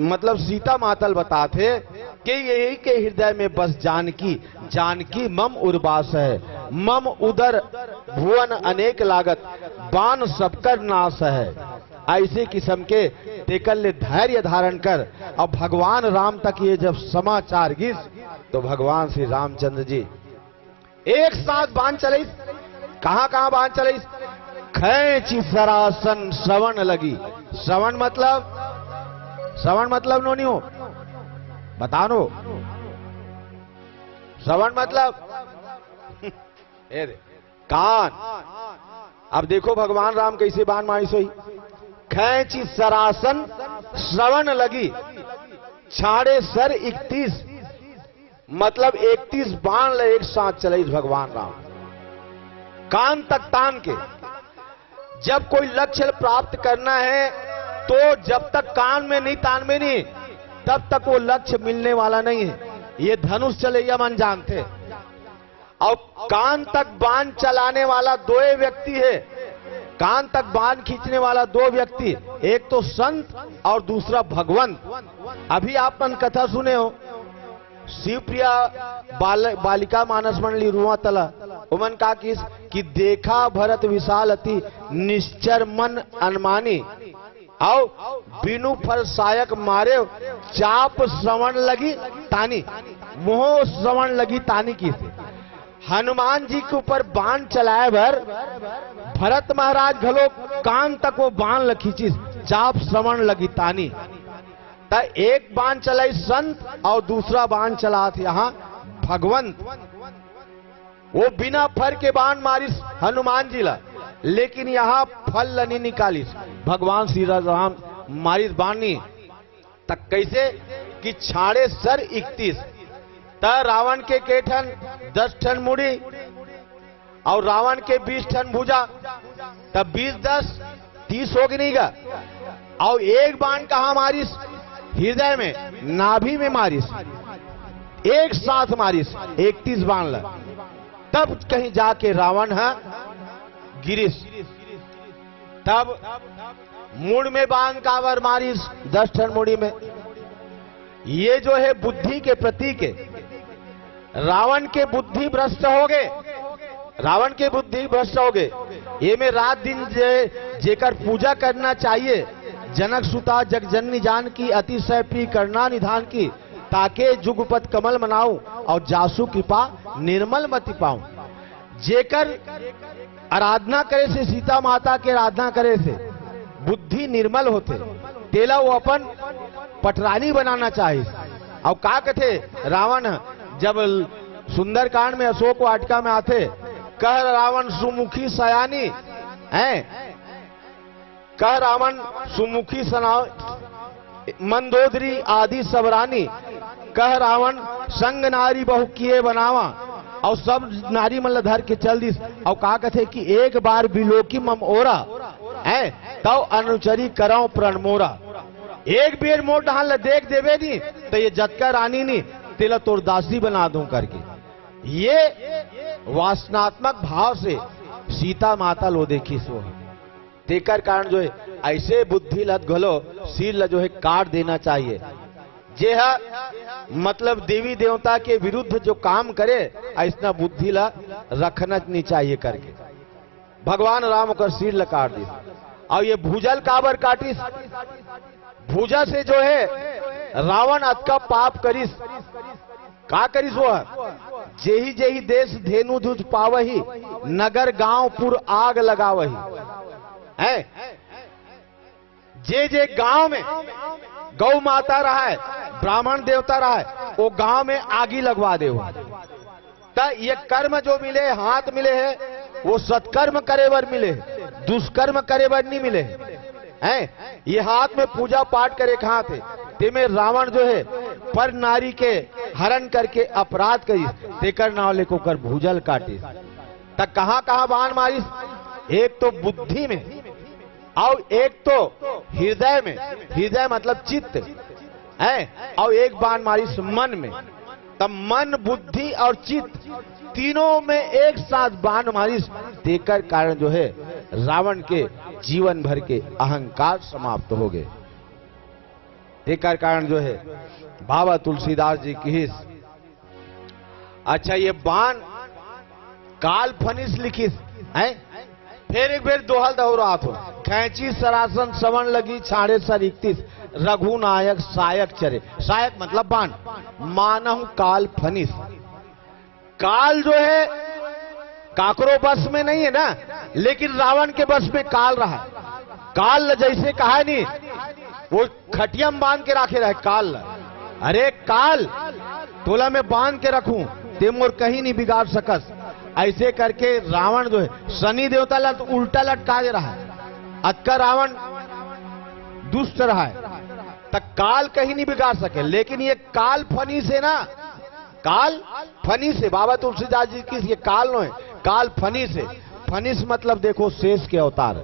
मतलब सीता मातल बताते कि यही के हृदय में बस जानकी, जानकी मम उर्वास है, मम उदर भुवन अनेक लागत, बाण सबकर नाश है। ऐसे किस्म के तेकल ने धैर्य धारण कर अब भगवान राम तक ये जब समाचार गिस, तो भगवान श्री रामचंद्र जी एक साथ बाण चले। कहां कहां बाण चले? खैची सरासन श्रवण लगी। श्रवण मतलब नो नहीं हो, बता नो श्रवण मतलब कान। अब देखो भगवान राम कैसे बाण मारी सोई। खैची सरासन श्रवण लगी, छाड़े सर 31, मतलब 31 बाण ले एक साथ चले भगवान राम, कान तक तान के। जब कोई लक्ष्य प्राप्त करना है तो जब तक कान में नहीं, तान में नहीं, तब तक वो लक्ष्य मिलने वाला नहीं है। ये धनुष चलैया मन जानते। और कान तक बाण चलाने वाला दो व्यक्ति है, कान तक बाण खींचने वाला दो व्यक्ति, एक तो संत और दूसरा भगवंत। अभी आप मन कथा सुने हो, शिवप्रिया बालिका मानस मंडली रुआ तला उमन का किस कि देखा भरत विशाल अति निश्चर मन अनमानी, आओ बिनु फल सायक मारे चाप श्रवण लगी तानी, मोह श्रवण लगी तानी की। हनुमान जी के ऊपर बाण चलाए भर भरत महाराज घलो कान तक वो बाण खींची, चाप श्रवण लगी तानी। तो एक बाण चलाई संत और दूसरा बाण चला यहाँ भगवंत। वो बिना फर के बाण मारिस हनुमान जी ला, लेकिन यहाँ फल नहीं निकालिस भगवान श्री राम मारिस बाणी तक। कैसे कि छाड़े सर 31, त रावण के ठन 10 ठन मुड़ी और रावण के 20 ठन भुजा, तब 20 10 30 होगी नहीं गा। और एक बाण कहा मारिस? हृदय में, नाभि में मारिस, एक साथ मारिस 31 बाण ला। तब कहीं जाके रावण है गिरिस। तब मूड में बाण कावर मारिस 10 ठन मुड़ी में। ये जो है बुद्धि के प्रतीक है। रावण के बुद्धि भ्रष्ट हो गए, रावण के बुद्धि भ्रष्ट हो गए। ये में रात दिन जेकर पूजा करना चाहिए, जनक सुता जगजननी जान की अतिशय प्रिय करना निधान की, ताके जुगपत कमल मनाऊं और जासु कृपा निर्मल मति पाऊं। जेकर आराधना करे से, सीता माता के आराधना करे से बुद्धि निर्मल होते, तेला वो अपन पटरानी बनाना चाहिए। और का कथे रावण जब सुंदरकांड में अशोक वाटिका में आते, कह रावण सुमुखी सयानी है, कह रावण सुमुखी सना मंदोदरी आदि सबरानी, कह रावण संग नारी बहु किए बनावा, और सब नारी मल्ल धर के चल दिस। और का कथे कि एक बार बिलोकी मम ओरा है, तब अनुचरी कराओ प्रण मोरा। एक बेर मोर डहाल देख देवे नी तो ये जतका रानी नी तेला तोर दासी बना दूं करके। ये वासनात्मक भाव से सीता माता लो देखी सो तेकर कारण जो है ऐसे बुद्धि लत घलो सिर जो है काट देना चाहिए। जे है मतलब देवी देवता के विरुद्ध जो काम करे ऐसा बुद्धि ला रखना नहीं चाहिए करके भगवान राम कर सिर ला काट दी। और ये भूजल काबर काटिस, भूजा से जो है रावण अतका पाप करिस, का करिस वो जेही जेही देश धेनु दूध पावही, नगर गांव पुर आग लगावही है। जे जे गांव में गौ माता रहा है, ब्राह्मण देवता रहा है, वो गांव में आगी लगवा दे। ये कर्म जो मिले हाथ मिले है वो सत्कर्म करे बर मिले, दुष्कर्म करे बर नहीं मिले हैं। ये हाथ में पूजा पाठ करे कहां थे, ते में रावण जो है पर नारी के हरण करके अपराध करी, तेकर नाव लेको कर भूजल काटी। तक कहां कहां बाण मारिस, एक तो बुद्धि में और एक तो हृदय में, हृदय मतलब चित्त है, और एक बाण मारिस मन में। तब मन बुद्धि और चित्त तीनों में एक साथ बाण मारिस, तेकर कारण जो है रावण के जीवन भर के अहंकार समाप्त हो गए। तेकर कारण जो है बाबा तुलसीदास जी की अच्छा ये बाण काल फनिस लिखिस है। फिर एक बेर दोहल दौरात हो, कैंची सरासन सवन लगी छाड़े सर 31, रघुनायक सायक चरे। सायक मतलब बाण, मानहु काल फनिस। काल जो है काकरो बस में नहीं है ना, लेकिन रावण के बस में काल रहा। काल जैसे कहा नहीं वो खटिया में बांध के रखे रहे काल। अरे काल तोला में बांध के रखूं ते मोर कहीं नहीं बिगाड़ सकस, ऐसे करके रावण जो है शनि देवता ला तो उल्टा लटका दे रहा है। अतका रावण दुष्ट रहा है, तक काल कहीं नहीं बिगाड़ सके। लेकिन ये काल फनी से ना, काल फनी से बाबा तुलसीदास जी की ये काल नो है, काल फनी से। फनिस मतलब देखो शेष के अवतार,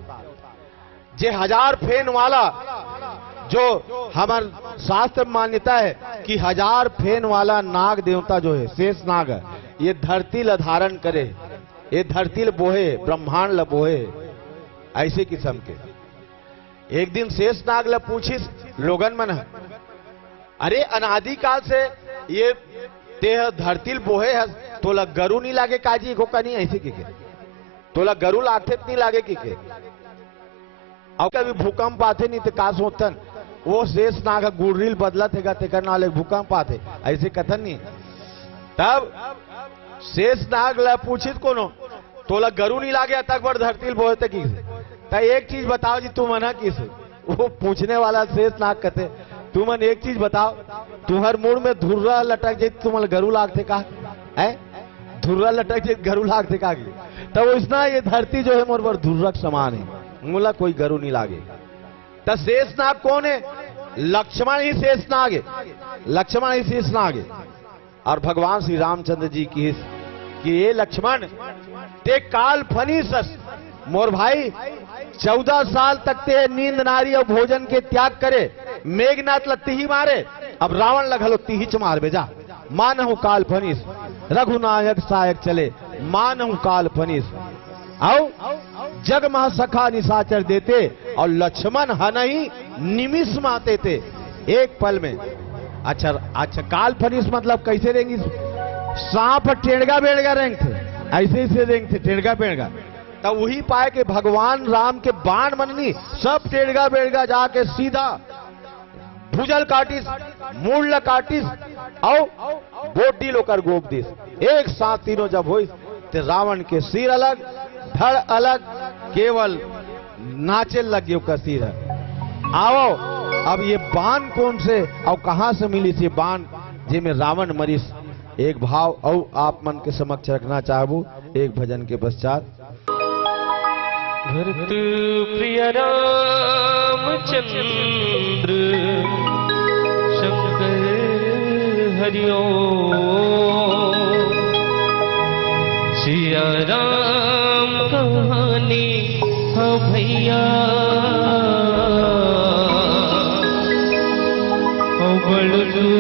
जे 1000 फेन वाला, जो हमार शास्त्र मान्यता है कि 1000 फेन वाला नाग देवता जो है शेष नाग है, ये धरती ल धारण करे, ये धरती ल बोहे, ब्रह्मांड ल बोहे, ऐसे किस्म के। एक दिन शेष नाग ल पूछिस लोगन मन, अरे अनादिकाल से ये तेह धरती ल बोहे है, तोला गरु नहीं लागे काजी को कनी ऐसे की के, तोला गरु लागते नहीं लागे की के, और कभी भूकंप आते नहीं तो का सोचतन वो शेष नाग गुड़रील बदला थे तेकर नाले भूकंप आते, ऐसे कथन नहीं। तब शेष नाग ला पूछित कोनो, तोला गरु नहीं लागे तक बड़ धरती बोहे तक की से। एक चीज बताओ जी तू मना किस, वो पूछने वाला शेष नाग कहते तू मन एक चीज बताओ, तुम्हार मुड़ में धुर्रा लटक जाए तुम्हारे गरु लागते का है, धुर्रा लटक जाए गरु लागते का। तब इसना ये धरती जो है मोर पर धुर्रक समान है, मुला कोई गरु नहीं लागे। तो शेष नाग कौन है, लक्ष्मण ही शेष नाग है, लक्ष्मण ही शेष नाग है। और भगवान श्री रामचंद्र जी की कि ये लक्ष्मण ते काल फनीसस, मोर भाई 14 साल तक ते नींद नारी और भोजन के त्याग करे, मेघनाथ लत्ती ही मारे, अब रावण लगलो तीहिच मार बेजा। मानहु काल फनीस, रघुनायक सायक चले, मानहु काल फनीस। आओ जग महा सखा निशाचर देते, और लक्ष्मण हनही निमिष माते थे एक पल में। अच्छा अच्छा, काल फनीस मतलब कैसे रहेंगी, सांप टेढ़गा बेड़गा रेंग थे, ऐसे ही से रेंग थे टेढ़गा बेड़गा। तब वही पाए कि भगवान राम के बाण मननी सब टेढ़गा बेड़गा जाके सीधा भुजल काटिस, मूल काटिस और बोटी लोकर गोप दिस। एक साथ तीनों जब हुई तो रावण के सिर अलग, धड़ अलग, केवल नाचे लग गयो का सिर है। आओ अब ये बाण कौन से और कहां से मिली थी बाण जिसमें रावण मरीस, एक भाव और आप मन के समक्ष रखना चाहूं एक भजन के पश्चात। भरत प्रिय रामचंद्र शंकर हरिओ, सिया राम कहानी हो भैया, ओ बड़ू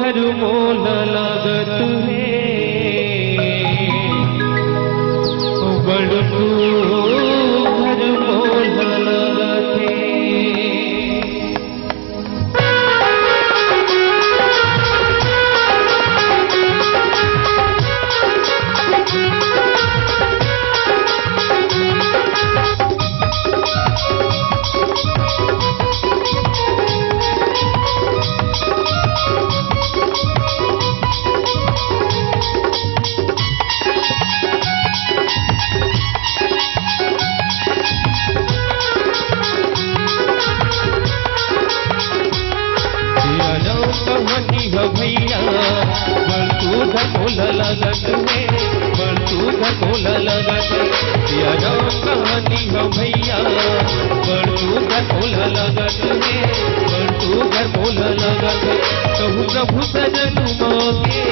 घर मोल लागत है, ओ बड़ू घर मोल लागत है। भैया बड़ू घर मोला लगत है, बड़ू घर मोला लगत है, राम कहानी हो भैया बड़ू घर मोला लगत है, बड़ू घर मोला लगत है। कहूँ प्रभु सजन मांगे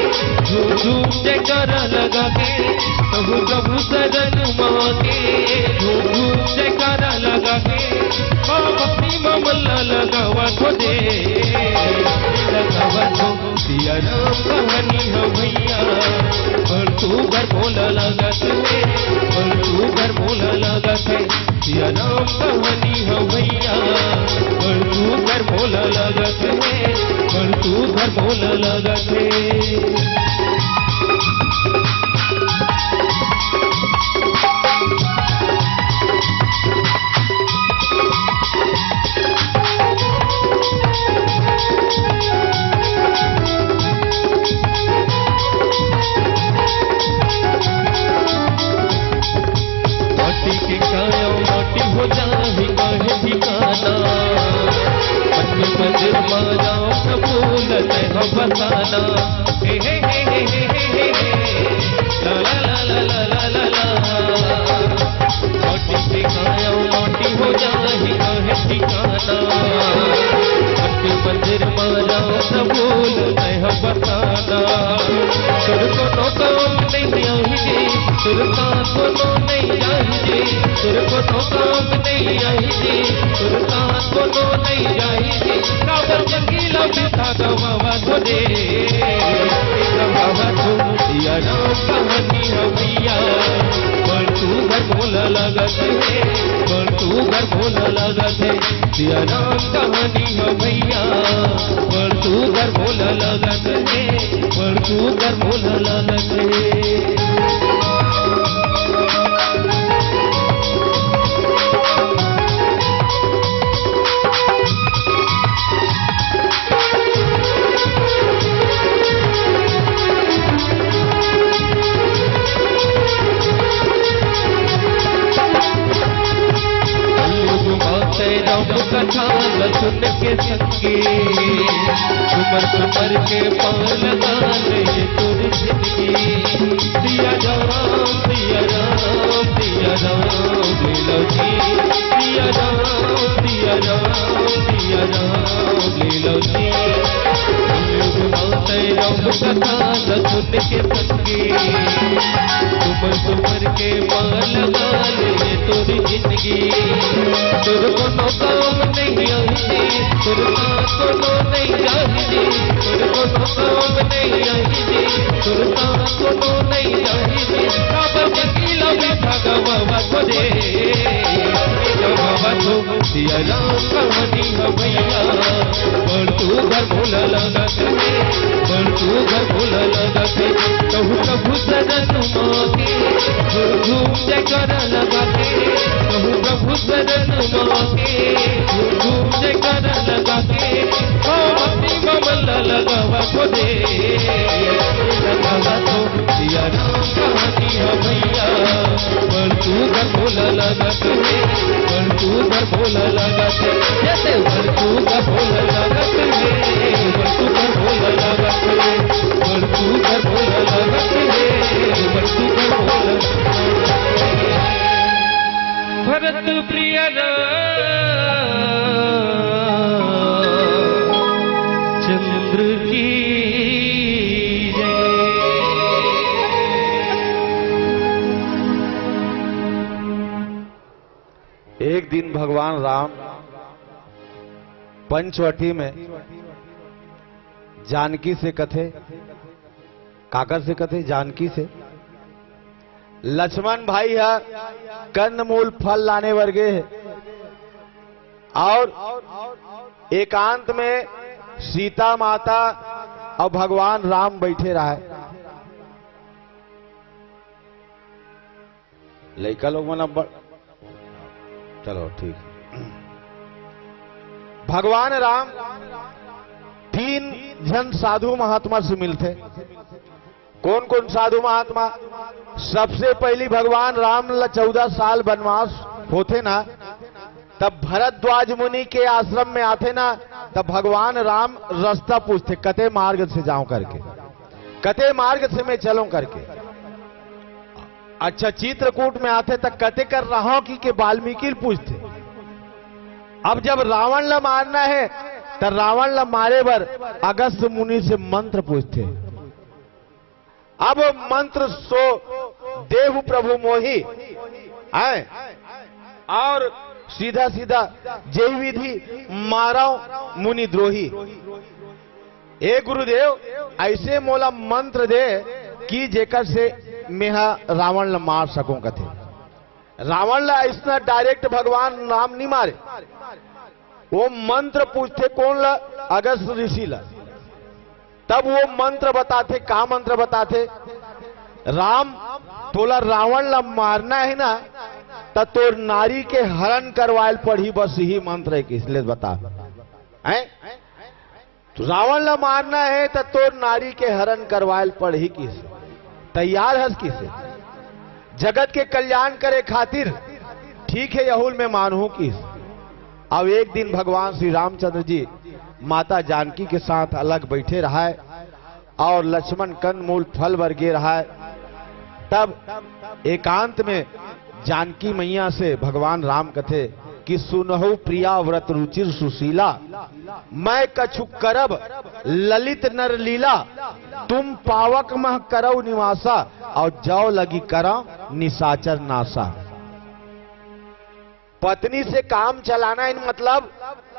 झूम झूम जयकारा लगा के, कहूँ प्रभु सजन मांगे झूम झूम जयकारा लगा के, अपनी ममल्ला लगावा तो दे लगावा तो, सिया राम कहानी हो भैया बड़ू घर मोला लगत है, बड़ू घर मोला लगत है, सिया राम कहानी हो भैया बड़ू घर मोला लगत है, बड़ू घर मोला लगत है। बताना हे हे हे हे हे हे ला ला ला ला ला ला ला, मोटी सिखाया मोटी हो जाही कहे ठिकाना, मंदिर मारा न भूल नहीं बताना, सुर को तो काम नहीं आई जी, सुर का को तो नहीं आई जी, सुर को तो काम नहीं आई जी, सुर का को तो नहीं आई जी, काबर जंगीला बिता गवा तो दे गवा तो, सिया राम कहानी हो भैया बड़ू घर मोला लगत है, बड़ू घर मोला लगत है, सिया राम कहानी हो भैया बड़ू घर मोला लगत है, बड़ू घर मोला लगत है। कथा सुन के संगे उमर उमर के पान लगाने तुर जिंदगी, सिया राम सिया राम सिया राम लीलो जी, सिया राम सिया राम सिया राम लीलो जी, राम कथा सुन के संगे उमर उमर के पान लगाने तुर जिंदगी, तुर को नो काम नहीं आई, तुर को नो नहीं आई, तुर को नो काम नहीं आई, तुर को नो नहीं आई, काबर जंगीला बिठा गवा तो दे गवा तो, सिया राम कहानी हो भैया बड़ू घर मोला लगत है, बड़ू घर मोला लगत है, कहूँ प्रभु सजन मांगे झूम झूम जयकारा लगा के, कहूँ प्रभु सजन मांगे झूम झूम जयकारा लगा के, अपनी ममल्ला लगावा तो दे लगावा तो, सिया राम कहानी रानी हो भैया वर्तू घर बोला लगत है वर्तू घर बोला लगत है जैसे वर्तू घर बोला लगत है वर्तू घर बोला लगत है वर्तू घर बोला लगत है वर्तू घर बोला भरत प्रिय चंद्र की एक दिन भगवान राम पंचवटी में जानकी से कथे, काकर से कथे, जानकी से लक्ष्मण भाई है कंदमूल फल लाने वर्गे है और एकांत में सीता माता और भगवान राम बैठे रहा है। लड़का लोग मना चलो ठीक। भगवान राम 3 जन साधु महात्मा से मिलते। कौन कौन साधु महात्मा? सबसे पहली भगवान राम 14 साल वनवास होते ना, तब भरद्वाज मुनि के आश्रम में आते ना, तब भगवान राम रास्ता पूछते, कते मार्ग से जाऊं करके, कते मार्ग से मैं चलूं करके। अच्छा, चित्रकूट में आते तक कते कर रहा हूं कि वाल्मीकि पूछते। अब जब रावण ला मारना है तो रावण ला मारे बर अगस्त मुनि से मंत्र पूछते। अब मंत्र सो देव प्रभु मोही है और सीधा सीधा जय विधि मारो मुनि द्रोही। ए गुरुदेव, ऐसे मोला मंत्र दे कि जेकर से मैं रावण ला मार सकूं कथे। रावण ला ऐसा डायरेक्ट भगवान राम नहीं मारे, वो मंत्र पूछते। कौन ला? अगस्त ऋषि ला। तब वो मंत्र बताते। का मंत्र बताते? राम तोला रावण ला मारना है ना, तो तोर नारी के हरण करवायल पड़ी, बस यही मंत्र है। इसलिए बता है तो रावण ला मारना है तो तोर नारी के हरण करवायल पड़ी। किस तैयार हस किसे? जगत के कल्याण करे खातिर। ठीक है, यहुल में मानू किस। अब एक दिन भगवान श्री रामचंद्र जी माता जानकी के साथ अलग बैठे रहा है और लक्ष्मण कंदमूल फल वर्गे रहा है। तब एकांत में जानकी मैया से भगवान राम कथे कि सुनहु प्रिया व्रत रुचिर सुशीला, मैं कछु करब ललित नर लीला, तुम पावक मह करौ निवासा और जाओ लगी करो निशाचर नासा। पत्नी से काम चलाना है, मतलब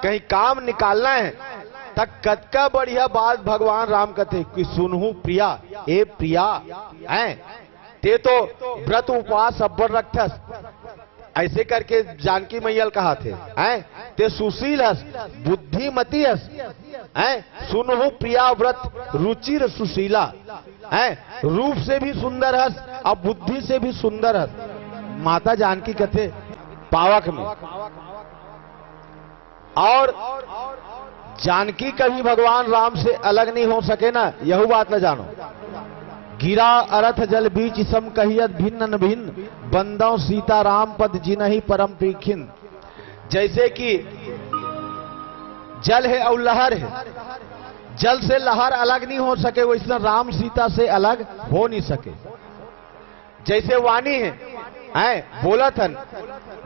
कहीं काम निकालना है, तक कतका बढ़िया बात भगवान राम कहते कि सुनहु प्रिया, ए प्रिया है ते तो व्रत उपवास अब्बर रखस। ऐसे करके जानकी मैयल कहा थे हैं, ते सुशील हस, बुद्धिमती हस, हैं, सुनहु प्रिया व्रत रुचिर सुशीला, हैं, रूप से भी सुंदर हस और बुद्धि से भी सुंदर हस। माता जानकी कहते पावक में। और जानकी कभी भगवान राम से अलग नहीं हो सके ना, यही बात न जानो। गिरा अरथ जल बीच सम कहियत भिन्न भिन्न, बंदौ सीता राम पद जिनहि परम प्रीखिन। जैसे कि जल है और लहर है, जल से लहर अलग नहीं हो सके, वैसे राम सीता से अलग हो नहीं सके। जैसे वाणी है बोलत हन,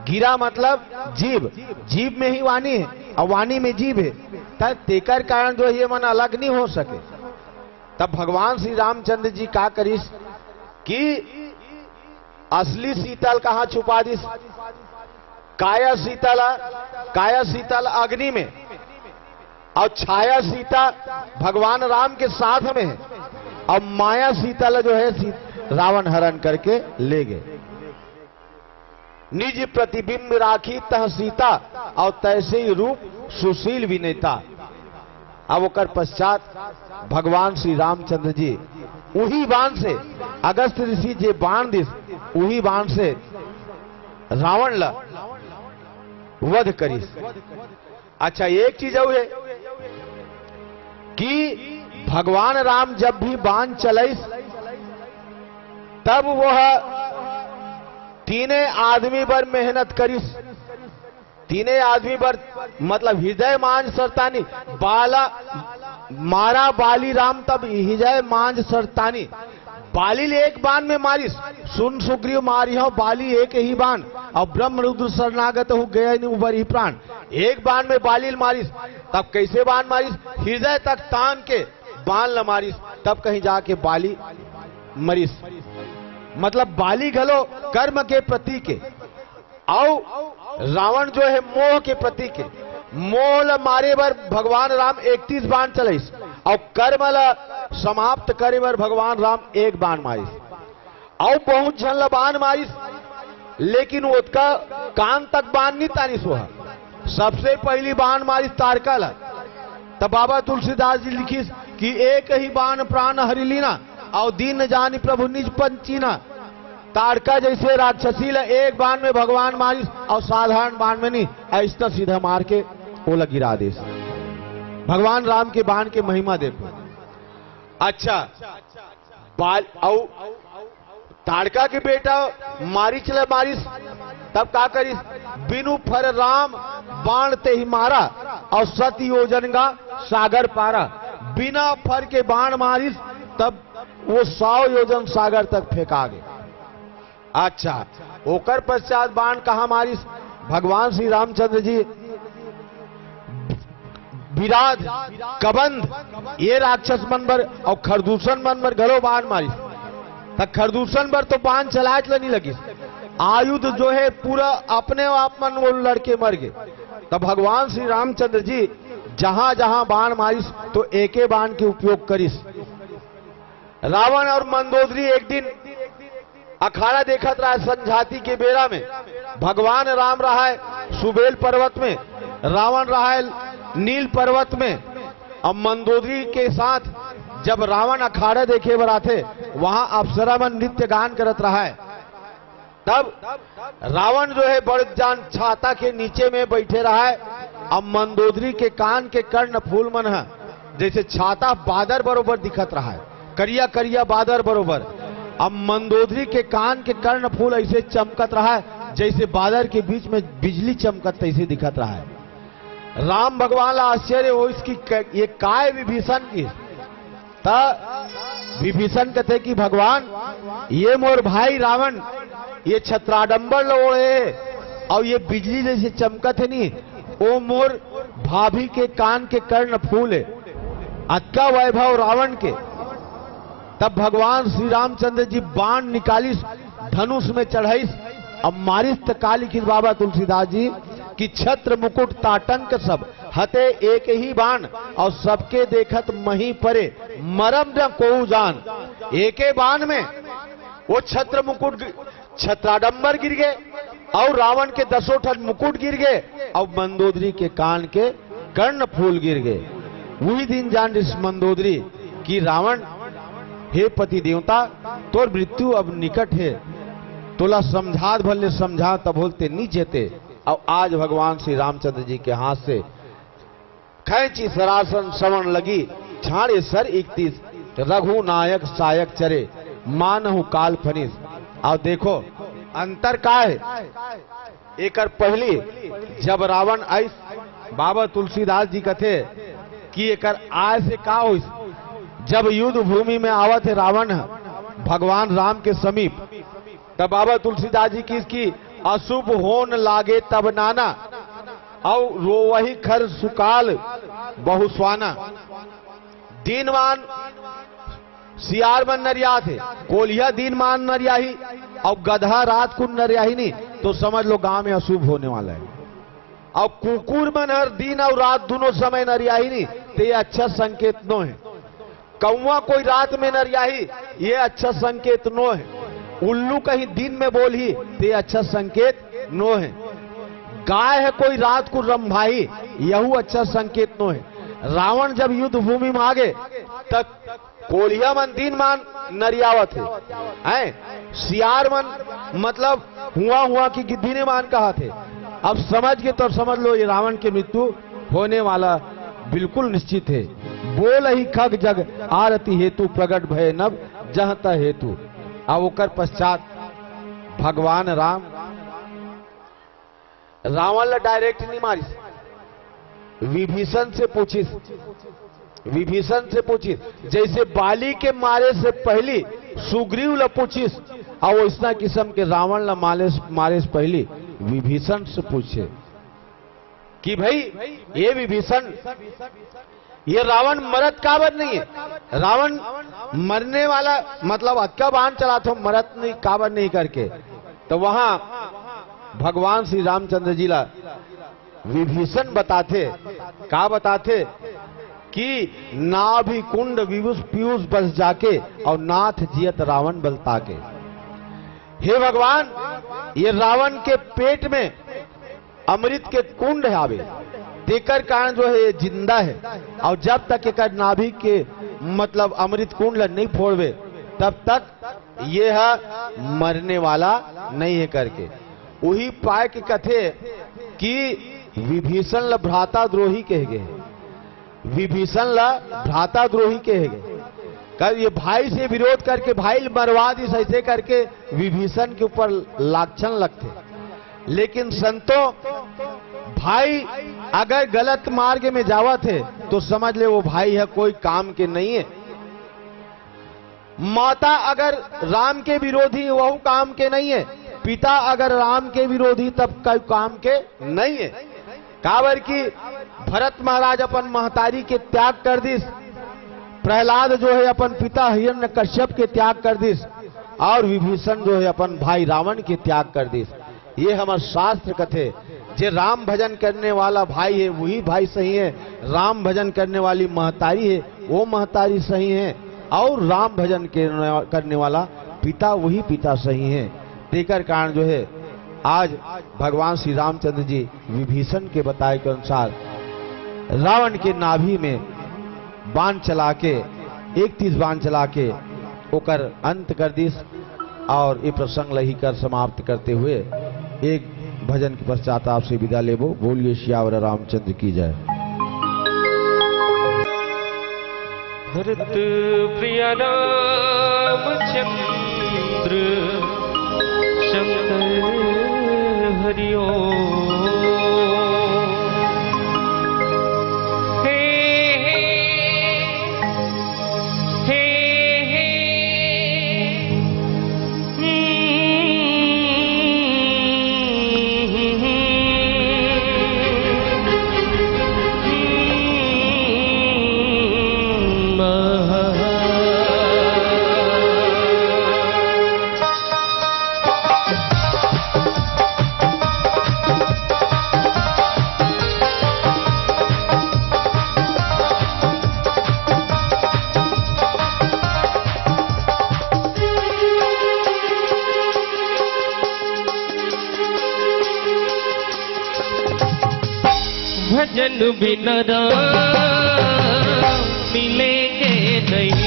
गिरा मतलब जीव, जीव में ही वाणी है और वाणी में जीव है, तब तेकर कारण जो ये मन अलग नहीं हो सके। तब भगवान श्री रामचंद्र जी का करिस कि असली शीतल कहां छुपा दिस? काया शीतल अग्नि में और छाया सीता भगवान राम के साथ में है और माया शीतल जो है रावण हरण करके ले गए। निज प्रतिबिंब राखी तह सीता और तैसे ही रूप सुशील विनेता। अब ओकर पश्चात भगवान श्री रामचंद्र जी उही बाण से, अगस्त ऋषि जे बाण दिस उही बाण से रावण ला वध करिस। अच्छा, एक चीज है कि भगवान राम जब भी बाण चलाइस तब वह तीने आदमी पर मेहनत करिस, तीने आदमी पर मतलब हृदय मांझ सरतानी बाला मारा बाली राम, तब हृदय मांझ सरतानी बाली एक बाण में मारिस, सुन सुग्रीव मारी हो बाली एक ही बाण, और ब्रह्म रुद्र शरणागत हो गया नहीं उबर ही प्राण। एक बाण में बाली मारिस, तब कैसे बाण मारिस, हृदय तक तान के बाण ल मारिस, तब कहीं जाके बाली मरिस। मतलब बाली घलो कर्म के प्रतीक है, और रावण जो है मोह के प्रतीक है। मोह ल मारे बर भगवान राम 31 बाण चलाइस, और कर्म ल समाप्त करे बर भगवान राम एक बाण मारिस, और बहुत झन ल बाण मारिस, लेकिन उसका कान तक बाण नहीं तानिस। वह सबसे पहली बाण मारिस तारका ल, तब बाबा तुलसीदास जी लिखिस कि एक ही बाण प्राण हरि लीना, और दीन जानी प्रभु निज पंचीना। तारका जैसे राक्षसी ल एक बाण में भगवान मारिस, और साधारण बाण में नहीं, ऐसा सीधा मार के ओला गिरा देस। भगवान राम के बाण के महिमा देखो। अच्छा, बाल औ ताड़का के बेटा मारिच ल मारिस, तब का करिस, बिनु फर राम बाण ते ही मारा, और सत योजन गा सागर पारा। बिना फर के बाण मारिस, तब वो 100 योजन सागर तक फेंका गए। अच्छा, ओकर पश्चात बाण कहा मारिस, भगवान श्री रामचंद्र जी विराध कबंध ये राक्षस मन बर और खरदूषण मन बर गलो बाण मारिस, तब खरदूषण बर तो बाण चलाए नहीं लगिस, आयुध जो है पूरा अपने आप मन वो लड़के मर गए। तब भगवान श्री रामचंद्र जी जहां जहां बाण मारिस तो एके बाण के उपयोग करिस। रावण और मंदोदरी एक दिन अखाड़ा देखत रहा संझाती के बेरा में। भगवान राम रहा है सुबेल पर्वत में, रावण रहा है नील पर्वत में, और मंदोदरी के साथ जब रावण अखाड़ा देखे बर आते, वहां अप्सरा मन नृत्य गान करत रहा है। तब रावण जो है बड़ जान छाता के नीचे में बैठे रहा है, अब मंदोदरी के कान के कर्ण फूल मन है जैसे छाता बादर बरोबर दिखत रहा है, करिया करिया बादर बरोबर। अब मंदोदरी के कान के कर्ण फूल ऐसे चमकत रहा है जैसे बादर के बीच में बिजली चमकत ऐसे दिखत रहा है। राम भगवान ला आश्चर्य हो इसकी ये काय विभीषण की, विभीषण कहते कि भगवान ये मोर भाई रावण ये छत्राडंबर लोड़े और ये बिजली जैसे चमकत है नहीं, वो मोर भाभी के कान के कर्ण फूल है, अक्का वैभव रावण के। तब भगवान श्री रामचंद्र जी बाण निकालिस, धनुष में चढ़ाइस, अब मारिस त का लिखिस बाबा तुलसीदास जी कि छत्र मुकुट ताटंक सब हते एक ही बाण, और सबके देखत मही परे मरम न को जान। एके बाण में वो छत्र मुकुट छत्राडंबर गिर गए, और रावण के 10 ठन मुकुट गिर गए, और मंदोदरी के कान के कर्ण फूल गिर गए। वही दिन जान इस मंदोदरी कि रावण हे पति देवता तोर मृत्यु अब निकट है, तोला समझा भले समझा तब बोलते नहीं जेते। और आज भगवान श्री रामचंद्र जी के हाथ से खैची सरासन श्रवण लगी, छाड़े सर 31 रघु नायक सायक चरे मानहु काल फनिस। और देखो अंतर का है, एकर पहली जब रावण आई बाबा तुलसीदास जी कथे कि एकर आय से का हो, जब युद्ध भूमि में आवत है रावण भगवान राम के समीप, तब बाबा तुलसीदास जी की अशुभ होन लागे तब नाना, और रोवही खर सुकाल बहुस्वाना। दीनमान सियार मन नरिया थे, कोलिया दीनमान नरियाही, और गधा रात को नरियाही नहीं, तो समझ लो गांव में अशुभ होने वाला है। और कुकुर मन हर दिन और रात दोनों समय नरियाही नहीं, तो ये अच्छा संकेत नो है। कौवा कोई रात में नरियाही, ये अच्छा संकेत नो है। उल्लू कहीं दिन में बोली, तो अच्छा संकेत नो है। गाय है कोई रात को रंभाई, यहू अच्छा संकेत नो है। रावण जब युद्ध भूमि में आगे तक कोलिया मन दिन मान नरियावत है, सियार मन मतलब हुआ कि गिद्धी ने मान कहा थे। अब समझ के तो समझ लो ये रावण की मृत्यु होने वाला बिल्कुल निश्चित है। बोल ही खग जग आरती हेतु प्रगट भय नभ जहता हेतु। अब ओकर पश्चात भगवान राम रावण ला डायरेक्ट नहीं मारिस, विभीषण से पूछिस, विभीषण से पूछिस। जैसे बाली के मारे से पहले सुग्रीव ला पूछिस, और वैसा किस्म के रावण ला मारे से पहले विभीषण से पूछे कि भाई ये विभीषण, ये रावण मरत काबर नहीं है। रावण मरने वाला मतलब अक्का बाण चला तो मरत नहीं काबर नहीं करके। तो वहां भगवान श्री रामचंद्र जी ला विभीषण बताते, का बताते कि नाभि कुंड विभूष पीयूष बस जाके और नाथ जियत रावण बलता के। हे भगवान, ये रावण के पेट में अमृत के कुंड है आवे, तेकर कारण जो है ये जिंदा है, और जब तक एक नाभि के मतलब अमृत कुंड नहीं फोड़वे तब तक ये है मरने वाला नहीं है करके। वही पाए के कथे कि विभीषण ला भ्राता द्रोही कहे गए, विभीषण ला भ्राता द्रोही कहे गए। कल ये भाई से विरोध करके भाई मरवा दी, ऐसे करके विभीषण के ऊपर लाक्षण लगते। लेकिन संतो, भाई अगर गलत मार्ग में जावा थे तो समझ ले वो भाई है कोई काम के नहीं है। माता अगर राम के विरोधी वह काम के नहीं है, पिता अगर राम के विरोधी तब कोई काम के नहीं है। काबर की भरत महाराज अपन महतारी के त्याग कर दिस, प्रहलाद जो है अपन पिता हिरण्यकश्यप के त्याग कर दिस, और विभीषण जो है अपन भाई रावण के त्याग कर दिस। ये हमारे शास्त्र कथे, जे राम भजन करने वाला भाई है वही भाई सही है, राम भजन करने वाली महतारी है वो महतारी सही है, और राम भजन करने वाला पिता वही पिता सही है। तेकर कारण जो है आज भगवान श्री रामचंद्र जी विभीषण के बताए के अनुसार रावण के नाभि में बाण चला के, 31 बाण चला के ओकर अंत कर दिस। और ये प्रसंग लही कर समाप्त करते हुए एक भजन के पश्चात आपसे विदा लेबो। बोलिए श्यावर रामचंद्र की जय। भरत प्रिय रामचंद्र शंकर हरिओ। भजन बिन राम मिलेंगे नहीं,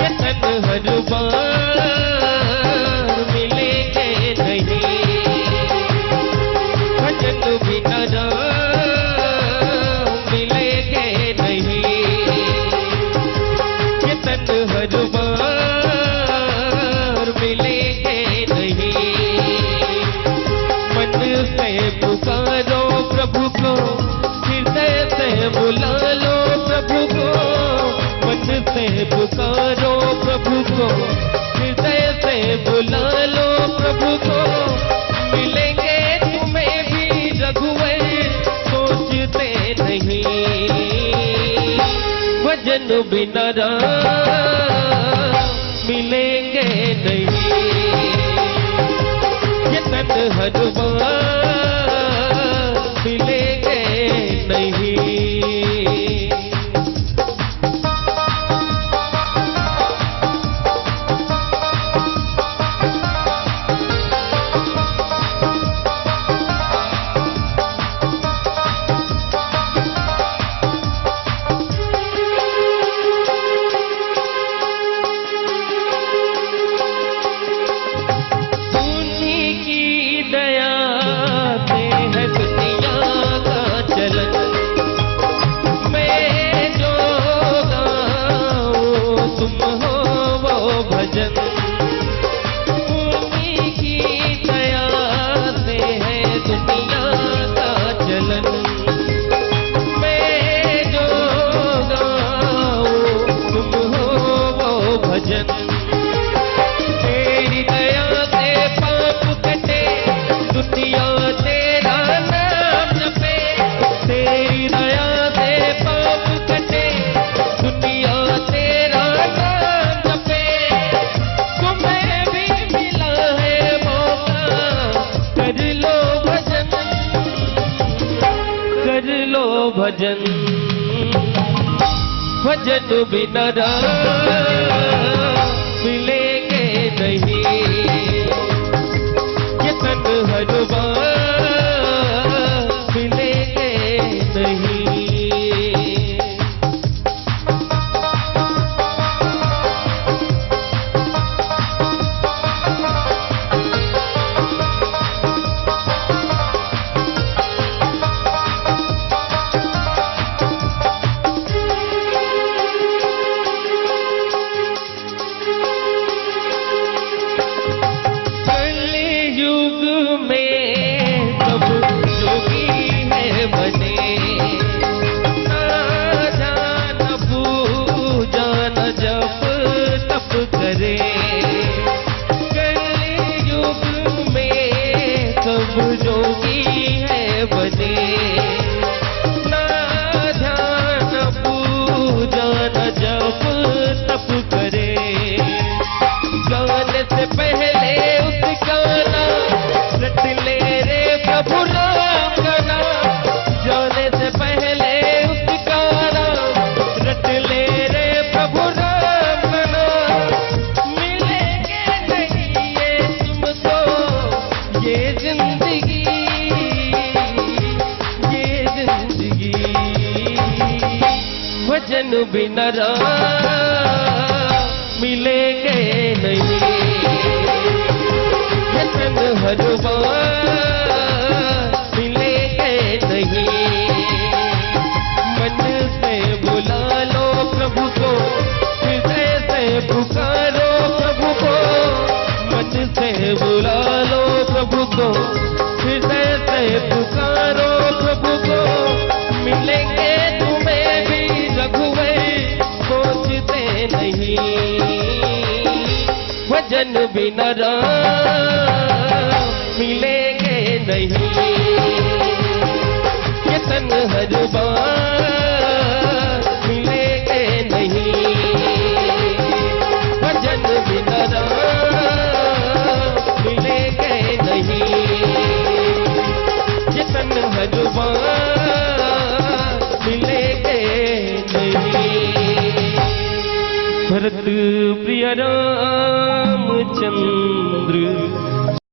ये तन हर बार मिलेंगे नहीं। भजन बिन राम मिलेंगे नहीं, ये तन हर बार मिलेंगे नहीं। मन से पुकारो प्रभु को, हृदय से बुला लो प्रभु को। मन से पुकारो प्रभु को, हृदय से बुला लो प्रभु को। मिलेंगे तुम्हें भी रघुवर, सोचते नहीं। भजन बिना राम मिलेंगे नहीं, ये तन हर बार मिलेंगे नहीं। उन्हीं की दया भजन भजन बिना राम मिलेंगे नहीं, ये तन हरबान मिलेंगे नहीं। भजन बिना राम मिलेंगे नहीं, भजन हरबान मिलेंगे नहीं। मन से बुला लो प्रभु को, हृदय से पुकारो प्रभु को, मन से बुला लो प्रभु को, हृदय से पुकारो प्रभु को, मिलेंगे तुम्हें भी रघुवर सोचते नहीं। भजन बिना राम मिलेंगे नहीं, ये तन हरबान मिलेंगे नहीं। भजन बिना राम मिलेंगे नहीं, ये तन हरबान मिलेंगे नहीं। भरत प्रिय रामचंद्र